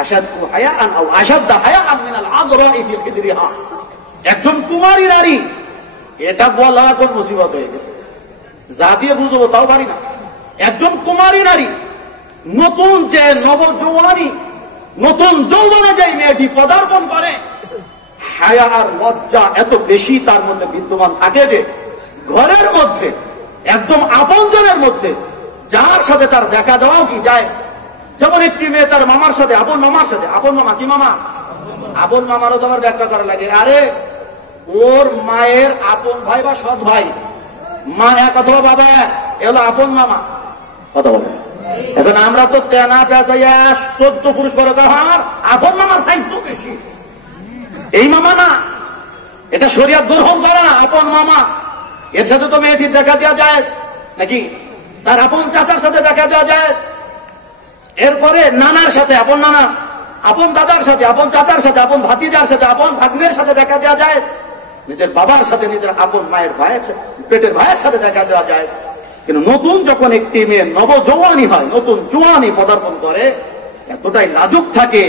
আশাদ্দু হায়াআন আও আশাদ্দা হায়াআন মিনাল আযরা'i ফি খিদরিহা। একজন কুমারী নারী, এটা বলা কোন মুসিবত হয়ে গেছে। যা দিয়ে বুঝবো তাও পারি না। একজন কুমারী নারী, নতুন যে নবযৌবনী, নতুন যৌবনে যে মেয়েটি পদার্পণ করে, হায়া আর লজ্জা এত বেশি তার মধ্যে বিদ্যমান থাকে যে ঘরের মধ্যে একদম আপনজনের মধ্যে যার সাথে তার দেখা দেওয়াও কি যায়। যেমন একটি মেয়ে তার মামার সাথে, আপন মামার সাথে, আপন মামা কি মামা, আপন মামারও তো আমার ব্যাখ্যা করা লাগে। আরে ওর মায়ের আপন ভাই বা সৎ ভাই, মা এক অথবা বাবা এগুলো আপন মামা, কথা বলে। এখন আমরা তো তেনা পেঁচাইয়া 14 পুরুষ বড় কাহার আপন মামার সাহিত্য বেশি, এই মামা না, এটা শরিয়ত গ্রহণ করে না। আপন মামা এর সাথে তো মেয়েটির দেখা দেওয়া যায় নাকি, তার আপন চাচার সাথে দেখা দেওয়া যায়, এরপরে নানার সাথে, আপন নানা, আপন দাদার সাথে, আপন চাচার সাথে, আপন ভাতিজার সাথে, আপন ভাগ্নের সাথে দেখা দেওয়া যায়, নিজের বাবার সাথে, নিজের আপন মায়ের ভাইয়ের, পেটের ভাইয়ের সাথে দেখা দেওয়া যায়। কিন্তু নতুন যখন একটি মেয়ে নবযৌবনী হয়, নতুন জোয়ানি পদার্পণ করে, এতটাই লাজুক থাকে,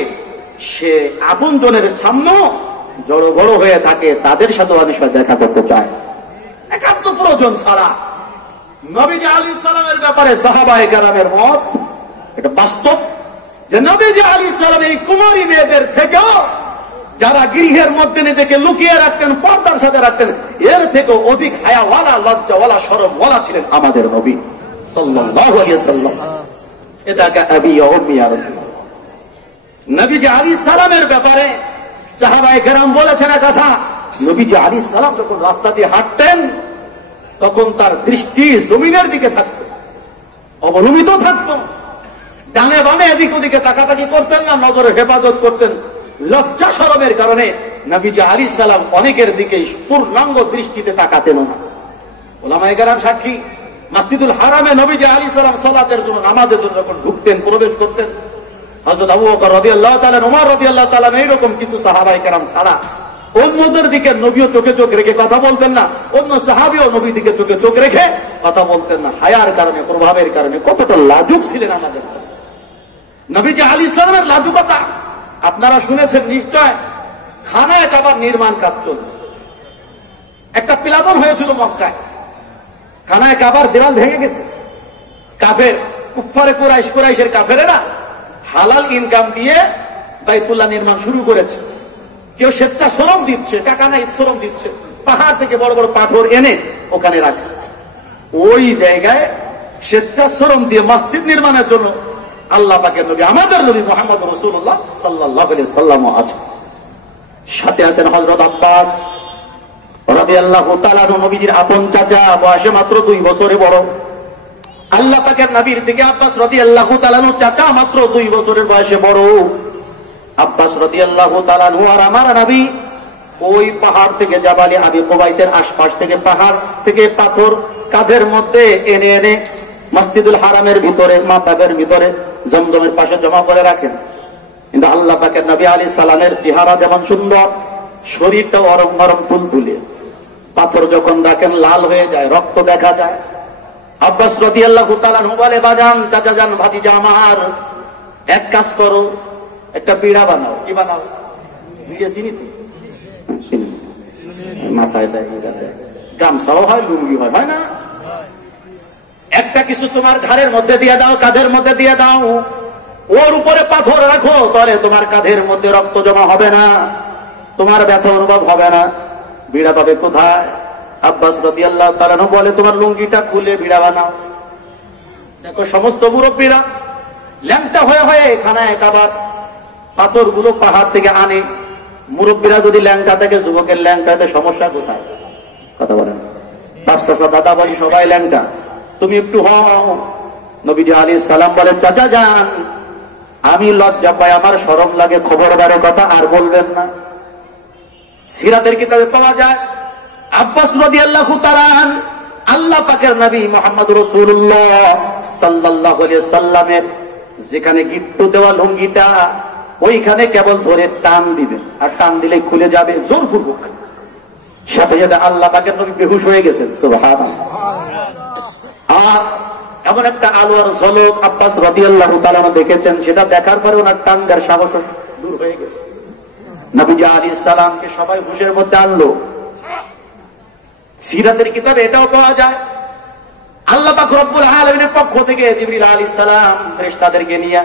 সে আপন জনের সামনেও জড়ো বড় হয়ে থাকে, তাদের সাথে অনেক সময় দেখা করতে চায় একান্ত প্রয়োজন ছাড়া। নবীজি আলাইহিস সালামের ব্যাপারে সাহাবায়ে কেরামের মত এটা বাস্তব যে নবীজি আলাইহিস সালাম এই কুমারী মেয়েদের থেকেও, যারা গৃহের মধ্যে নিজেকে লুকিয়ে রাখতেন, পর্দার সাথে রাখতেন, এর থেকেও অধিক হায়াওয়ালা, লজ্জাওয়ালা, শরমওয়ালা ছিলেন আমাদের নবী সাল্লাল্লাহু আলাইহি ওয়াসাল্লাম। এটাকে আবি ওয়া উম্মি ইয়া রাসূলুল্লাহ। নবীজি আলাইহিস সালামের ব্যাপারে সাহাবায়ে কেরাম বলেছেন কথা, নবীজি আলাইহিস সালাম যখন রাস্তা দিয়ে হাঁটতেন তখন তার দৃষ্টি জমিনের দিকে থাকতো, অবনমিত থাকতো, ডানে বামে এদিক ওদিকে তাকাতাকি করতেন না, নজরে হেফাজত করতেন। লজ্জা শরমের কারণে নবীজি আলাইহিস সালাম অনেকের দিকে পূর্ণাঙ্গ দৃষ্টিতে তাকাতেন না। ওলামায়ে কেরাম সাক্ষী, মসজিদুল হারামে নবীজি আলাইহিস সালাম সালাতের জন্য, নামাজের জন্য যখন ঢুকতেন, প্রবেশ করতেন, হযরত আবু বকর রাদিয়াল্লাহু তাআলা, ওমর রাদিয়াল্লাহু তাআলা, এইরকম কিছু সাহাবায়ে কেরাম ছাড়া অন্যদের দিকে নবীও চোখে চোখ রেখে কথা বলতেন না, অন্য সাহাবীও নবীর দিকে চোখে চোখ রেখে কথা বলতেন না। হায়ার কারণে, প্রভাবের কারণে কতটা লাজুক ছিলেন আমাদের নবীজি আলাইহিস সালামের লাজুকতা আপনারা শুনেছেন নিশ্চয়। খানায়ে কাবার নির্মাণ কাজ চলছে, একটা প্লাবন হয়েছিল মক্কায়, খানায়ে কাবার দেওয়াল ভেঙে গেছে। কাফের কুফারে কুরাইশের কাফেরেরা হালাল ইনকাম দিয়ে বাইতুল্লাহ নির্মাণ শুরু করেছে। কেউ স্বেচ্ছাশ্রম দিচ্ছে, টাকা নাই শ্রম দিচ্ছে, পাহাড় থেকে বড় বড় পাথর এনে ওখানে রাখছে। ওই জায়গায় স্বেচ্ছাশ্রম দিয়ে মসজিদ নির্মাণের জন্য আল্লাহ পাকের নবী, আমাদের নবী মুহাম্মদ রাসূলুল্লাহ সাল্লাল্লাহু আলাইহি ওয়াসাল্লাম আছে, সাথে আছেন হযরত আব্বাস রাদিয়াল্লাহু তাআলা, নবীজির আপন চাচা, বয়সে মাত্র 2 বছরে বড়। আল্লাহ পাকের নবীর থেকে আব্বাস রাদিয়াল্লাহু তাআলা চাচা, মাত্র 2 বছরের বয়সে বড়। আব্বাস রাদিয়াল্লাহু তাআলা আর আমার নবী ওই পাহাড় থেকে, জাবালে আবি কুবাইসের আশপাশ থেকে, পাহাড় থেকে পাথর কাঁধের মধ্যে এনে এনে মসজিদুল হারামের ভিতরে, মাতাবের ভিতরে, জমজমের পাশে জমা করে রাখেন। কিন্তু আল্লাহ পাকের নবী আলাইহিস সালামের চেহারা যেমন সুন্দর, শরীরটা অরম নরম তুলতুলে, পাথর যখন রাখেন লাল হয়ে যায়, রক্ত দেখা যায়। আব্বাস রাদিয়াল্লাহু তাআলা বলে, বাজান, চাচা যান, ভাতিজা আমার, এক কাজ করো, একটা পিড়া বানাও। কি বানাও? চিনি তো, মাথায় দেয়, গামছাও হয়, লুঙ্গি হয়, হয় না? একটা কিছু তোমার ঘাড়ের মধ্যে দিয়ে দাও, কাঁধের মধ্যে দিয়ে দাও, ওর উপরে পাথর রাখো, তাহলে তোমার কাঁধের মধ্যে রক্ত জমা হবে না, তোমার ব্যথা অনুভব হবে না। বিড়া পাবে কোথায়? আব্বাস রাদিয়াল্লাহু তাআলা বলে, তোমার লুঙ্গিটা খুলে বিড়া বানাও। দেখো সমস্ত মুরব্বীরা ল্যাংটা হয়ে হয়ে খানায় কাবার পাথরগুলো পাহাড় থেকে আনে। মুরব্বীরা যদি ল্যাংটা থাকে, যুবকের ল্যাংটাতে সমস্যা কোথায়? কথা বলেন। বাপ চাচা দাদা ভাই সবাই ল্যাংটা, তুমি একটু হও। নবীজি আলাইহিস সালাম বলেন, চাচা যান, আমি লজ্জা পাই, আমার শরম লাগে, খবরদারের কথা আর বলবেন না। সিরাতের কিতাবে পাওয়া যায় আব্বাস রাদিয়াল্লাহু তাআলা আল্লাহ পাকের নবী মুহাম্মদ রাসূলুল্লাহ সাল্লাল্লাহু আলাইহি সাল্লামের যেখানে গিট্টু দেওয়া লুঙ্গিটা, ওইখানে কেবল ধরে টান দিবেন, আর টান দিলে খুলে যাবে জোরপূর্বক। সাথে সাথে আল্লাহ পাকের নবী বেহুশ হয়ে গেছেন। সুবহানাল্লাহ। আর এমন একটা আলোর ঝলক আব্বাস রাদিয়াল্লাহু তাআলা দেখেছেন, সেটা দেখার পরে ওনার টান দেওয়ার সাহস দূর হয়ে গেছে। নবীজি আলাইহিস সালামকে সবাই হুশের মধ্যে আনলো। সিরাতের কিতাবে এটাও পাওয়া যায়, আল্লাহ পাক রব্বুল আলামিনের পক্ষ থেকে জিবরিল আলাইহিস সালাম ফেরেশতাদেরকে নিয়ে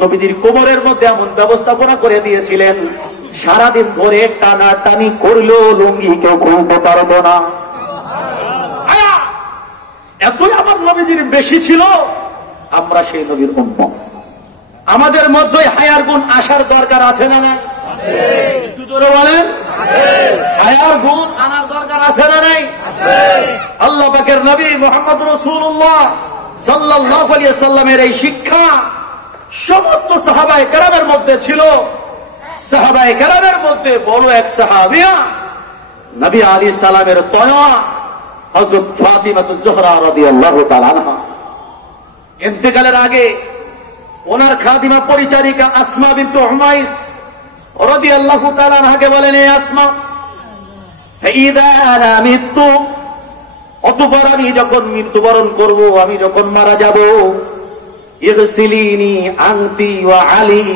নবীজির কোমরের মধ্যে এমন ব্যবস্থাপনা করে দিয়েছিলেন, সারাদিন ধরে টানাটানি করলেও লুঙ্গি কেউ খুলতে পারতো না। এতই আমার নবীজির বেশি ছিল। আমরা সেই নবীর উম্মত, আমাদের মধ্যে হায়ার গুণ আসার দরকার আছে না নাই? একটু জোরে বলেন, হায়ার গুণ আনার দরকার আছে না নাই? আল্লাহ পাকের নবী মুহাম্মদ রাসূলুল্লাহ সাল্লাল্লাহু আলাইহি ওয়াসাল্লামের এই শিক্ষা সমস্ত সাহাবায়ে কেরামের মধ্যে ছিল। সাহাবায়ে কেরামের মধ্যে বড় এক সাহাবিয়া নবী আলাইহিস সালামের তয়া হযরত ফাতিমা যুহরা রাদিয়াল্লাহু তাআলা আনহা। ইন্তেকালের আগে ওনার খাদিমা পরিচারিকা আসমা বিনতে উমাইস রাদিয়াল্লাহু তাআলা আনহাকে বলেন, এ আসমা, ফাইদা আনা মিতু, অতঃপর আমি যখন মৃত্যুবরণ করব, আমি যখন মারা যাব, ইগসিলিনি আনতি ওয়া আলী,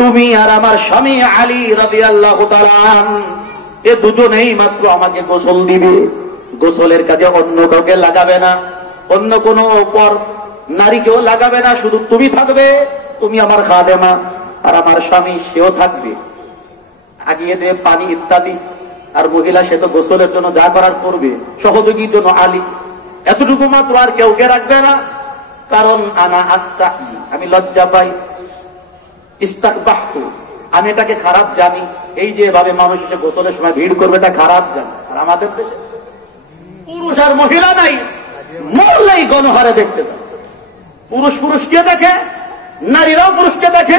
তুমি আর আমার স্বামী আলী রাদিয়াল্লাহু তাআলা এ দুজনেই মাত্র আমাকে গোসল দিবে। গোসলের কাজে অন্য কাউকে লাগাবে না, অন্য কোন পর নারীকেও লাগাবে না, শুধু তুমি থাকবে, তুমি আমার খাদেমা, আর আমার স্বামী সেও থাকবে। আগিয়ে দে পানি ইত্যাদি, আর মহিলা সে তো গোসলের জন্য যা করার করবে, সহযোগীর জন্য আলী। এতটুকু মাত্র, আর কেউকে রাখবে না। কারণ আনা আস্তাহি, আমি লজ্জা পাই, ইস্তাকবাহতু, আমি এটাকে খারাপ জানি। এই যে এভাবে মানুষ এসে গোসলের সময় ভিড় করবে, এটা খারাপ জানি। আর আমাদের দেশে পুরুষ আর মহিলা নাই, মরলেই গণহারে দেখতে যায়। পুরুষ পুরুষকে দেখে, নারীরাও পুরুষকে দেখে,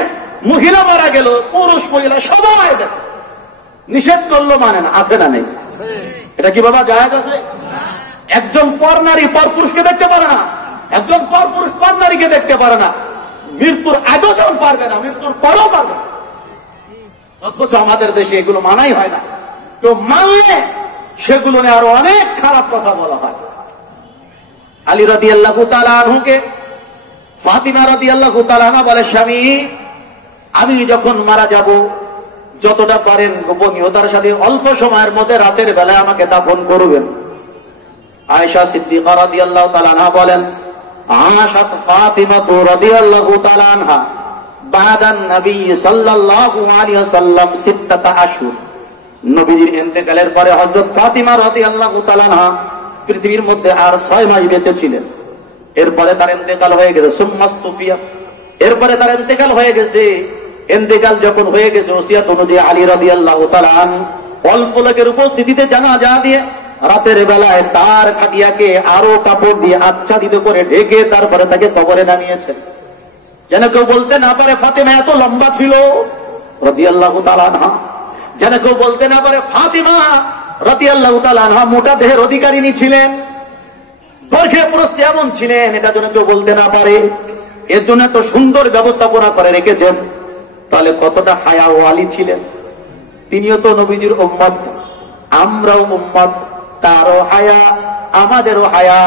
মহিলা মারা গেল পুরুষ মহিলা সবাই দেখে। নিষেধ করলো মানে না, আছে না নেই? এটা কি বাবা জায়েজ আছে? একজন পর নারী পর পুরুষকে দেখতে পারে না, একজন পর পুরুষ পর নারীকে দেখতে পারে না। মৃত্যুর আগেও যেমন পারবে না, মৃত্যুর পরেও পারবে না। অথচ আমাদের দেশে এগুলো মানাই হয় না। তো মানলে সেগুলো নিয়ে আরো অনেক খারাপ কথা বলা হয়। আলী রাদিয়াল্লাহু তাআলা আনহুকে ফাতিমা রাদিয়াল্লাহু তাআলা আনহা বলে, স্বামী, আমি যখন মারা যাব, যতটা পারেন গোপনীয়তার সাথে অল্প সময়ের মধ্যে রাতের বেলায় আমাকে দাফন করবেন। আয়েশা সিদ্দিকা রাদিয়াল্লাহু তাআলা আনহা বলেন, আশাত ফাতিমা রাদিয়াল্লাহু তাআলা আনহা বাদান নবী সাল্লাল্লাহু আলাইহি ওয়াসাল্লাম 6 আশহুর। নবীজির ইন্তেকালের পরে হযরত ফাতিমা রাদিয়াল্লাহু তাআলা আনহা পৃথিবীর মধ্যে আর 6 মাস বেঁচে ছিলেন। এরপরে তার ইন্তেকাল হয়ে গেছে, সুম্মাস্তুফিয়া, এরপরে তার ইন্তেকাল হয়ে গেছে। ইন্তেকাল যখন হয়ে গেছে, ওসিয়ত অনুযায়ী আলী রাদিয়াল্লাহু তাআলা আনহু অল্প লোকের উপস্থিতিতে জানাজা দিয়ে রাতের বেলায় তার খাটিয়াকে আরো কাপড় দিয়ে আচ্ছাদিত করে ঢেকে তারপরে তাকে কবরে নামিয়েছেন, যেন কেউ বলতে না পারে ফাতিমা এত লম্বা ছিল রাদিয়াল্লাহু তাআলা আনহা, যেন কেউ বলতে না পারে ফাতিমা রাদিয়াল্লাহু তাআলা আনহা মোটা দেহের অধিকারিণী ছিলেন, দৈর্ঘ্যে প্রস্থে এমন ছিলেন, এটা যেন কেউ বলতে না পারে। এর জন্য এত সুন্দর ব্যবস্থাপনা করে রেখেছেন। তাহলে কতটা হায়া ওয়ালি ছিলেন। তিনিও তো নবীজির উম্মত, আমরাও উম্মত, তারও হায়া, আমাদেরও হায়া।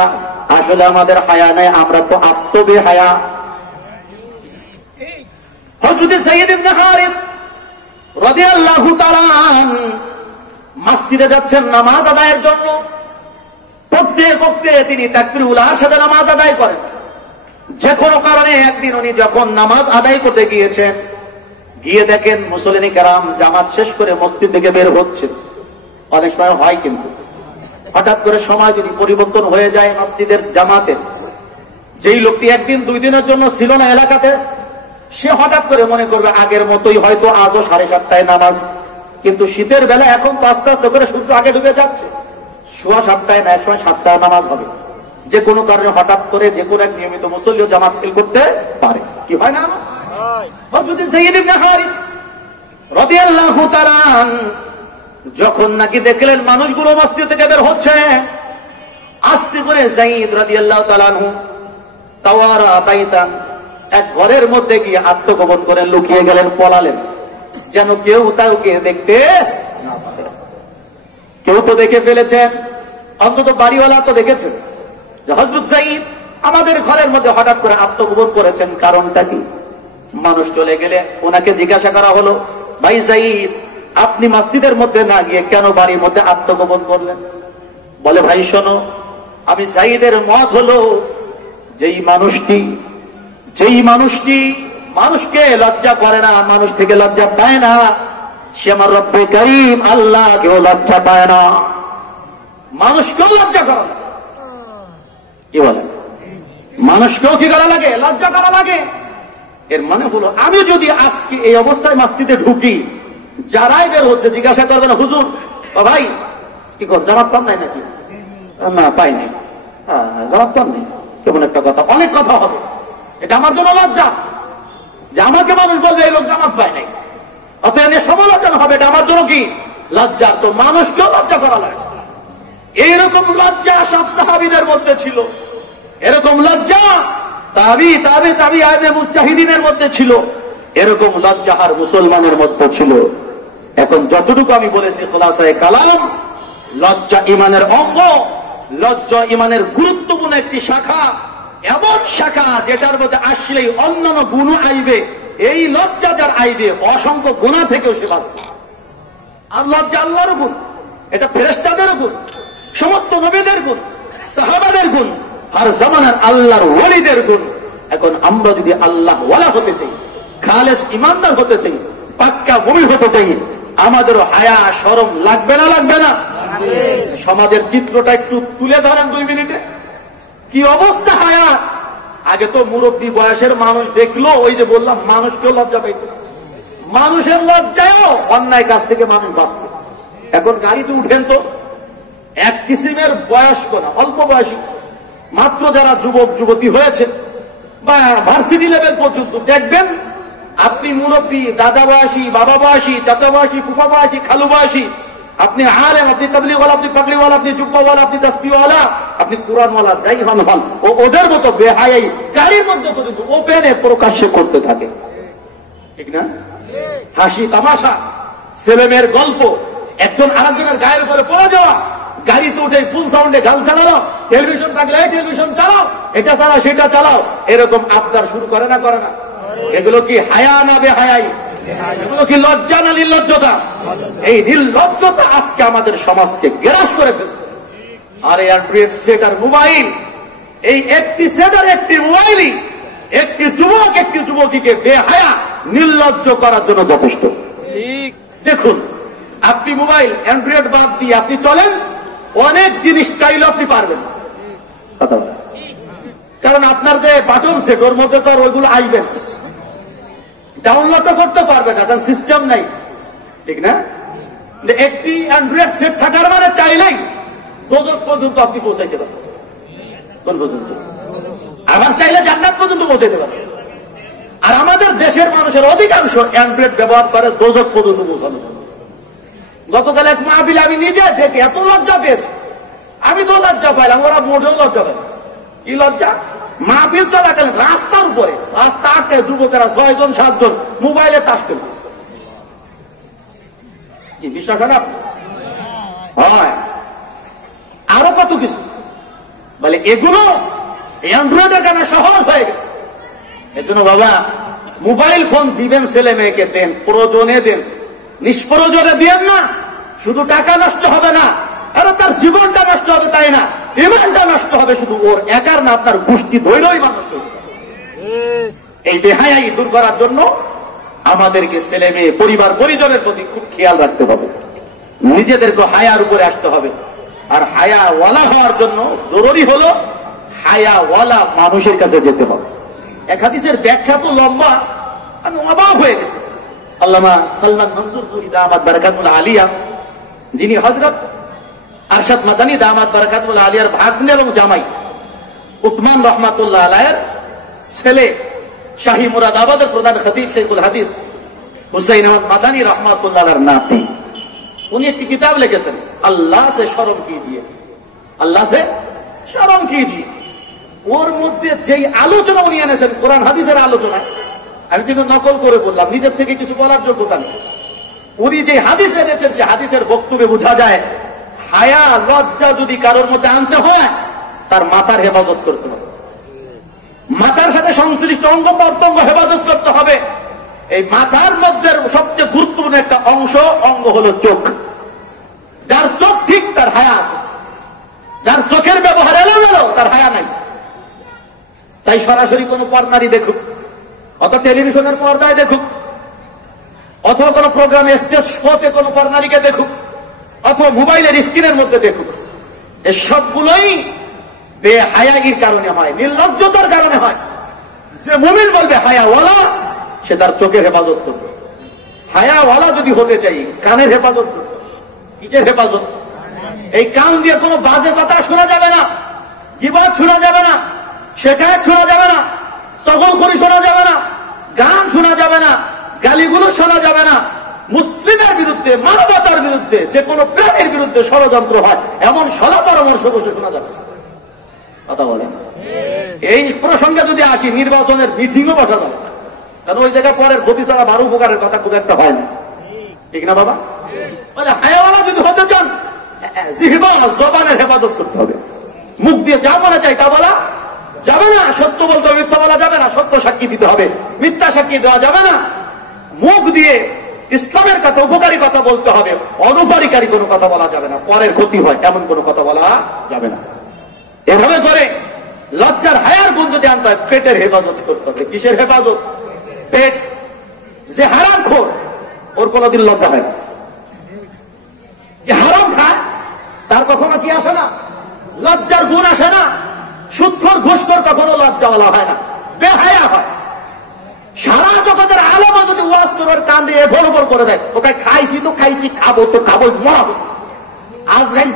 আসলে আমাদের হায়া নাই, আমরা তো আস্তবে হায়া। হযরত সাইয়্যিদ ইবনে হারিস রাদিয়াল্লাহু তাআলা মসজিদে যাচ্ছেন নামাজ আদায়ের জন্য। প্রত্যেক ওয়াক্তে তিনি তাকবীরুল সাথে নামাজ আদায় করেন। যে কোনো কারণে একদিন উনি যখন নামাজ আদায় করতে গিয়েছেন, গিয়ে দেখেন মুসল্লিনে কেরাম জামাত শেষ করে মসজিদ থেকে বের হচ্ছে। অনেক সময় হয়, কিন্তু হঠাৎ করে সময় যদি পরিবর্তন হয়ে যায় মসজিদের জামাতে, যেই লোকটি একদিন 2 দিনের জন্য ছিল না এলাকাতে, সে হঠাৎ করে মনে করবে আগের মতোই হয়তো আজও 7:30টায় নামাজ। কিন্তু শীতের বেলা এখন তো আস্তে আস্তে করে সূর্য আগে ডুবে যাচ্ছে, 7:15টায় না, একসময় 7টায় নামাজ হবে। যে কোনো কারণে হঠাৎ করে যে কোনো এক নিয়মিত মুসল্লিও জামাত ফেল করতে পারে, কি হয় না? হযরত সাইয়্যিদ ইবনে হারিস রাদিয়াল্লাহু তাআলা যখন নাকি দেখলেন মানুষগুলো মসজিদ থেকে বের হচ্ছে, আস্তে করে যায়েদ রাদিয়াল্লাহু তাআলা আনহু তাওয়ারা বাইতান, এক ঘরের মধ্যে গিয়ে আত্মগোপন করে লুকিয়ে গেলেন, পলালেন, যেন কেউ তাকে দেখতে না পারে। কেউ তো দেখে ফেলেছেন, অন্তত বাড়িওয়ালা তো দেখেছেন যে হযরত যায়েদ আমাদের ঘরের মধ্যে হঠাৎ করে আত্মগোপন করেছেন, কারণটা কি? মানুষ চলে গেলে ওনাকে জিজ্ঞাসা করা হলো, ভাই যায়েদ, আপনি মসজিদের মধ্যে না গিয়ে কেন বাড়ির মধ্যে আত্মগোপন করলেন? বলে, ভাই শোনো, আমি সাইদের মত হলো যেই মানুষটি মানুষকে লজ্জা করে না, মানুষ থেকে লজ্জা পায় না, সে আমার রব্বে কারীম আল্লাহকেও লজ্জা পায় না, মানুষকেও লজ্জা করা লাগে। কি বলে? মানুষকেও কি করা লাগে? লজ্জা করা লাগে। এর মানে হলো আমি যদি আজকে এই অবস্থায় মসজিদে ঢুকি, যারাই বের হচ্ছে জিজ্ঞাসা করবে না, হুজুর ও ভাই কি কর, জামাত পান নাই নাকি? না পাই নাই। জামাত পান নাই, কেমন একটা কথা, অনেক কথা হবে। এটা আমার জন্য লজ্জা যে আমাকে মানুষ বলবে এই লোক জামাত পায় নাই, অতএব সমালোচনা হবে, এটা আমার জন্য কি লজ্জা। তো মানুষকেও লজ্জা করা লাগে। এইরকম লজ্জা সব সাহাবীদের মধ্যে ছিল, এরকম লজ্জা তাবি মুজাহিদিনের মধ্যে ছিল, এরকম লজ্জা আর মুসলমানের মধ্যে ছিল। এখন যতটুকু আমি বলেছি খুলাসায়ে কালাম, লজ্জা ইমানের অঙ্গ, লজ্জা ইমানের গুরুত্বপূর্ণ একটি শাখা, এমন শাখা যেটার মধ্যে আসলেই অন্যান্য গুণ আইবে। এই লজ্জা যার আইবে অসংখ্য গুনাহ থেকেও সে বাঁচবে। আর লজ্জা আল্লাহর গুণ, এটা ফেরেশতাদের গুণ, সমস্ত নবীদের গুণ, সাহাবাদের গুণ, আর জামানার আল্লাহর ওয়ালিদের গুণ। এখন আমরা যদি আল্লাহ ওয়ালা হতে চাই, খালেস ইমানদার হতে চাই, পাক্কা মুমিন হতে চাই, আমাদেরও হায়া শরম লাগবে না? লাগবে না? সমাজের চিত্রটা একটু তুলে ধরেন 2 মিনিটে। কি অবস্থা হায়া? আগে তো মুরব্বী বয়সের মানুষ দেখলো, ওই যে বললাম মানুষকেও লজ্জা পাইত, মানুষের লজ্জায়ও অন্যায় কাজ থেকে মানুষ বাঁচত। এখন গাড়িতে উঠেন তো এক কিসিমের বয়স্ক না, অল্প বয়সী, মাত্র যারা যুবক যুবতী হয়েছে বা ভার্সিটি লেভেল পর্যন্ত, দেখবেন আপনি মুরব্বী, দাদা বয়সী, বাবা বয়সী, চাচা বয়সী, ফুফা বয়সী, খালু বয়সী, আপনি আলেম, আপনি তাবলীগওয়ালা, আপনি পাগড়িওয়ালা, আপনি জুব্বাওয়ালা, আপনি তাসবিহওয়ালা, আপনি কুরআনওয়ালা, যাই হন হন, ওদের মতো বেহায়াই গাড়ির মধ্যে পর্যন্ত ওপেনে প্রকাশ্যে করতে থাকে, ঠিক না? হাসি তামাশা, ছেলেমেয়ের গল্প, একজন আরেকজনের গায়ের উপরে পড়ে যাওয়া, গাড়িতে উঠে ফুল সাউন্ডে গান চালানো, টেলিভিশন থাকলে টেলিভিশন চালাও, এটা চালাও সেটা চালাও, এরকম আবদার শুরু করে না? করে না? এগুলো কি হায়া না বেহায়াই? এগুলো কি লজ্জা না নির্লজ্জতা? এই নির্লজ্জতা আজকে আমাদের সমাজকে গ্রাস করে ফেলছে। আর অ্যান্ড্রয়েড সেট আর মোবাইল, এই একটি সেট আর একটি মোবাইলই একটি যুবক একটি যুবতীকে বেহায়া নির্লজ্জ করার জন্য যথেষ্ট। দেখুন, আপনি মোবাইল অ্যান্ড্রয়েড বাদ দিয়ে আপনি চলেন, অনেক জিনিস চাইলে আপনি পারবেন, কারণ আপনার যে বাটন সেট ওর মধ্যে তো আর ওইগুলো আসবেন, ডাউনলোড করতে পারবে না, কারণ সিস্টেম নাই, ঠিক না? একটি অ্যান্ড্রয়েড সেট থাকার মানে চাইলেই দোজখ পর্যন্ত আপনি পৌঁছাইতে পারবেন। কোন পর্যন্ত? আবার চাইলে জান্নাত পর্যন্ত পৌঁছাইতে পারবেন। আর আমাদের দেশের মানুষের অধিকাংশ অ্যান্ড্রয়েড ব্যবহার করে দোজখ পর্যন্ত পৌঁছানো। গতকাল এক মাহফিল আমি নিজে দেখে এত লজ্জা পেয়েছি, আমি তো লজ্জা পাইলাম, ওরা মোটেও লজ্জা পায়। কি লজ্জা? মাহফিল চলাকালীন রাস্তার উপরে, রাস্তা আটকে যুবকেরা 6 জন 7 জন মোবাইলে তাস খেলতেছে। কি বিষয় খারাপ হয়? আরো কত কিছু বলে, এগুলো অ্যান্ড্রয়েডের কারণে সহজ হয়ে গেছে। এজন্য বাবা, মোবাইল ফোন দিবেন ছেলে মেয়েকে দেন, প্রয়োজনে দেন, নিষ্প্রয়োজনে দিয়েন না। শুধু টাকা নষ্ট হবে না, আরে তার জীবনটা নষ্ট হবে তাই না, ইমানটা নষ্ট হবে। শুধু ওর একার না, আপনার গোষ্ঠী ধৈর্যই মানুষ। এই বেহায়াই দূর করার জন্য আমাদেরকে ছেলে মেয়ে, পরিবার পরিজনের প্রতি খুব খেয়াল রাখতে হবে, নিজেদেরকে হায়ার উপরে আসতে হবে। আর হায়াওয়ালা হওয়ার জন্য জরুরি হলো হায়াওয়ালা মানুষের কাছে যেতে হবে। এক হাদিসের ব্যাখ্যা তো লম্বা, আমি অবাক হয়ে গেছি। আল্লামা সালমান মনসুর দামাত বারাকাতুল আলিয়া, যিনি হযরত আরশাদ মাদানী দামাত বারাকাতুল আলিয়ার ভাগ্নে এবং জামাই, উসমান রহমাতুল্লাহ আলাইহির ছেলে, শাহী মুরাদাবাদের প্রধান খতিব শেখুল হাদিস হুসাইন আহমদ মাদানী রহমাতুল্লাহ আলাইহির নাতি, উনি একটি কিতাব লিখেছেন, আল্লাহ সে শরম কিজিয়ে, আল্লাহ সে শরম কিজিয়ে। ওর মধ্যে যেই আলোচনা উনি এনেছেন, কোরআন হাদিসের আলোচনা, আমি কিন্তু নকল করে বললাম, নিজের থেকে কিছু বলার যোগ্যতা নেই। উনি যে হাদিস এনেছেন, সে হাদিসের বক্তব্যে বোঝা যায়, হায়া লজ্জা যদি কারোর মধ্যে আনতে হয়, তার মাথার হেফাজত করতে হবে, মাথার সাথে সংশ্লিষ্ট অঙ্গ প্রত্যঙ্গ হেফাজত করতে হবে। এই মাথার মধ্যে সবচেয়ে গুরুত্বপূর্ণ একটা অংগ হলো চোখ। যার চোখ ঠিক, তার হায়া আছে। যার চোখের ব্যবহার এলোমেলো, তার হায়া নাই। তাই সরাসরি কোনো পর্দারি দেখুক, অত টেলিভিশনের পর্দায় দেখুক, অথবা কোনো প্রোগ্রামে স্টেজ শোতে কোনো পর্দারিকে দেখুক, অথবা মোবাইলের স্ক্রিনের মধ্যে দেখুক, এসবগুলোই বেহায়াগির কারণে হয়, নির্লজ্জতার কারণে হয়। যে মুমিন বলবে হায়াওয়ালা, সে তার চোখের হেফাজত করবে। হায়াওয়ালা যদি হতে চাই, কানের হেফাজত করবে। কিসের হেফাজত? এই কান দিয়ে কোনো বাজে কথা শোনা যাবে না, গীবত শোনা যাবে না, শেখায়ত শোনা যাবে না, চগলখড়ি শোনা যাবে না, গান শোনা যাবে না, গালিগুলো শোনা যাবে না। মুসলিমের বিরুদ্ধে, মানবতার বিরুদ্ধে, যে কোনো প্রাণীর বিরুদ্ধে ষড়যন্ত্র হয় এমন সলা পরামর্শ বসে শোনা যাবে। কথা বলেন। এই প্রসঙ্গে যদি আসি, নির্বাচনের মিটিংও বসা যাবে না, কারণ ওই জায়গায় পরের ক্ষতি ছাড়া বারো উপকারের কথা খুব একটা হয় না, ঠিক না বাবা? বলে হায়াওয়ালা যদি হতে চান, জিহবা জবানের হেফাজত করতে হবে। মুখ দিয়ে যা বলা চাই তা বলা যাবে না, সত্য বলতে হবে, মিথ্যা বলা যাবে না, সত্য সাক্ষী দিতে হবে, মিথ্যা সাক্ষী দেওয়া যাবে না। মুখ দিয়ে ইসলামের কথা, উপকারী কথা বলতে হবে, অনুপকারী কোনো কথা বলা যাবে না, পরের ক্ষতি হয় এমন কোনো কথা বলা যাবে না। এভাবে করে লজ্জার হায়ার গুণ যদি আনতে হয়, পেটের হেফাজত করতে হবে। কিসের হেফাজত? পেট। যে হারাম খোর, ওর কোনোদিন লজ্জা হয় না। যে হারাম খায়, তার কখনো কি আসে না? লজ্জার গুণ আসে না। সুদখোর ঘুষখোর কখনো লজ্জাওয়ালা হয় না, বেহায়া হয়। সারা জগতের আলেমও যদি ওয়াজ করার কাণ্ডে এভর ওপর করে দেয়, ওকে খাইছি তো খাইছি, খাবো তো খাবো, মরাবো, আজরাইল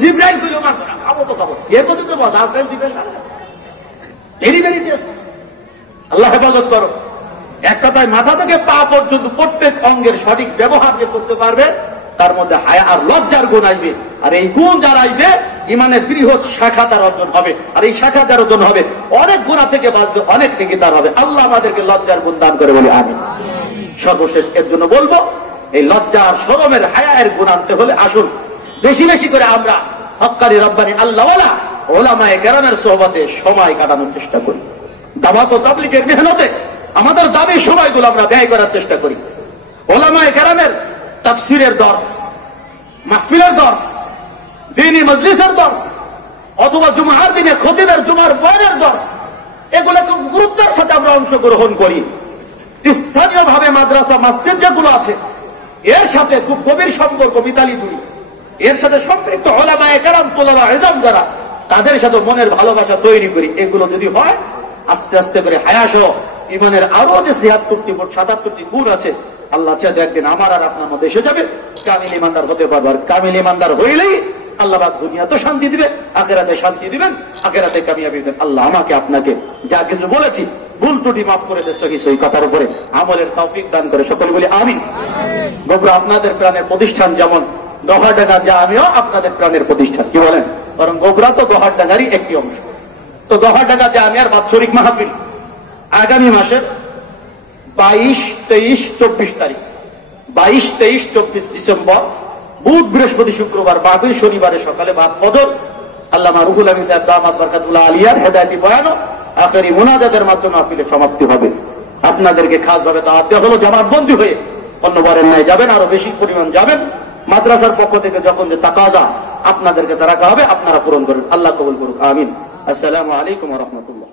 জিব্রাইল কইলো মানবো না, খাবো তো খাবো, এ কথা তো বল, আজরাইল জিব্রাইল ভেরি ভেরি টেস্ট। আল্লাহ হেফাজত করো। এক কথায় মাথা থেকে পা পর্যন্ত প্রত্যেক অঙ্গের সঠিক ব্যবহার যে করতে পারবে, তার মধ্যে হায়া আর লজ্জার গুণ আসবে। আর এই গুণ যারা আসবে, ইমানের বৃহৎ শাখা তার অর্জন হবে। আর এই শাখা যার অর্জন হবে, অনেক গুণা থেকে বাঁচবে, অনেক থেকে তার হবে। আল্লাহ আমাদেরকে লজ্জার গুণ দান করে বলি আমিন। সর্বশেষ এর জন্য বলবো, এই লজ্জা আর শরমের হায়ার গুণ আনতে হলে আসুন বেশি বেশি করে আমরা হক্কানি রব্বানি আল্লাহওয়ালা ওলামায়ে কেরামের সোহবতে সময় কাটানোর চেষ্টা করি। দাওয়াত ও তাবলীগের মেহনতে আমাদের দাবি সময়গুলো আমরা ব্যয় করার চেষ্টা করি। ওলামায়ে কেরামের তাফসীরের দর্স, মাহফিলের দর্স, দ্বীনি মজলিসের দর্স, অথবা জুমার দিনে খতিবের জুমার বয়ানের দর্স, এগুলো খুব গুরুত্বের সাথে আমরা অংশগ্রহণ করি। স্থানীয়ভাবে মাদ্রাসা, মসজিদ যেগুলো আছে, এর সাথে খুব গভীর সম্পর্ক মিতালি জুড়ি। এর সাথে সম্পৃক্ত ওলামায়ে কেরাম, তোলাবা ইলম যারা, তাদের সাথে মনের ভালোবাসা তৈরি করি। এগুলো যদি হয়, আস্তে আস্তে করে হায়া সহ ইমানের আরো যে ৭৬টি ৭৭টি গুণ আছে, আল্লাহ চাইলে একদিন আমার আর আপনার মধ্যে এসে যাবে, কামিল ইমানদার হতে পারবো। আর কামিল ইমানদার হইলেই আল্লাহ দুনিয়া তো শান্তি দিবে, আখিরাতে শান্তি দিবেন, আখিরাতে কামিয়াবি দিবেন। আল্লাহ আমাকে আপনাকে যা কিছু বলেছি ভুল ত্রুটি মাফ করে দেয়, সহি সহি কথার উপরে আমলের তৌফিক দান করে সকলে বলি আমিন। বগুড়া আপনাদের প্রাণের প্রতিষ্ঠান, যেমন গহারডাঙ্গা জামিয়া আপনাদের প্রাণের প্রতিষ্ঠান, কি বলেন? কারণ বগুড়া তো গহারডাঙ্গারই একটি অংশ। তো গহারডাঙ্গা জামিয়ার বাৎসরিক মাহফিল আগামী মাসের 22, 23, 24 তারিখ, 22, 23, 24 ডিসেম্বর, বুধ, বৃহস্পতি, শুক্রবার মাহফিল, শনিবারে সকালে বাদ ফজর আল্লামা রুহুল আমিন সাহেব দামাত বরকাতুল্লাহ আলিয়ার হেদায়েতি বয়ান, আখেরি মুনাজাতের মাধ্যমে মাহফিলের সমাপ্তি হবে। আপনাদেরকে খাস ভাবে দাওয়াত দেওয়া হলো, জামাতবন্দি হয়ে অন্যবারের ন্যায় যাবেন, আরো বেশি পরিমাণ যাবেন। মাদ্রাসার পক্ষ থেকে যখন যে তাকাজা আপনাদের কাছে রাখা হবে, আপনারা পূরণ করেন। আল্লাহ কবুল করুক, আমিন। আসসালামু আলাইকুম ওয়া রাহমাতুল্লাহ।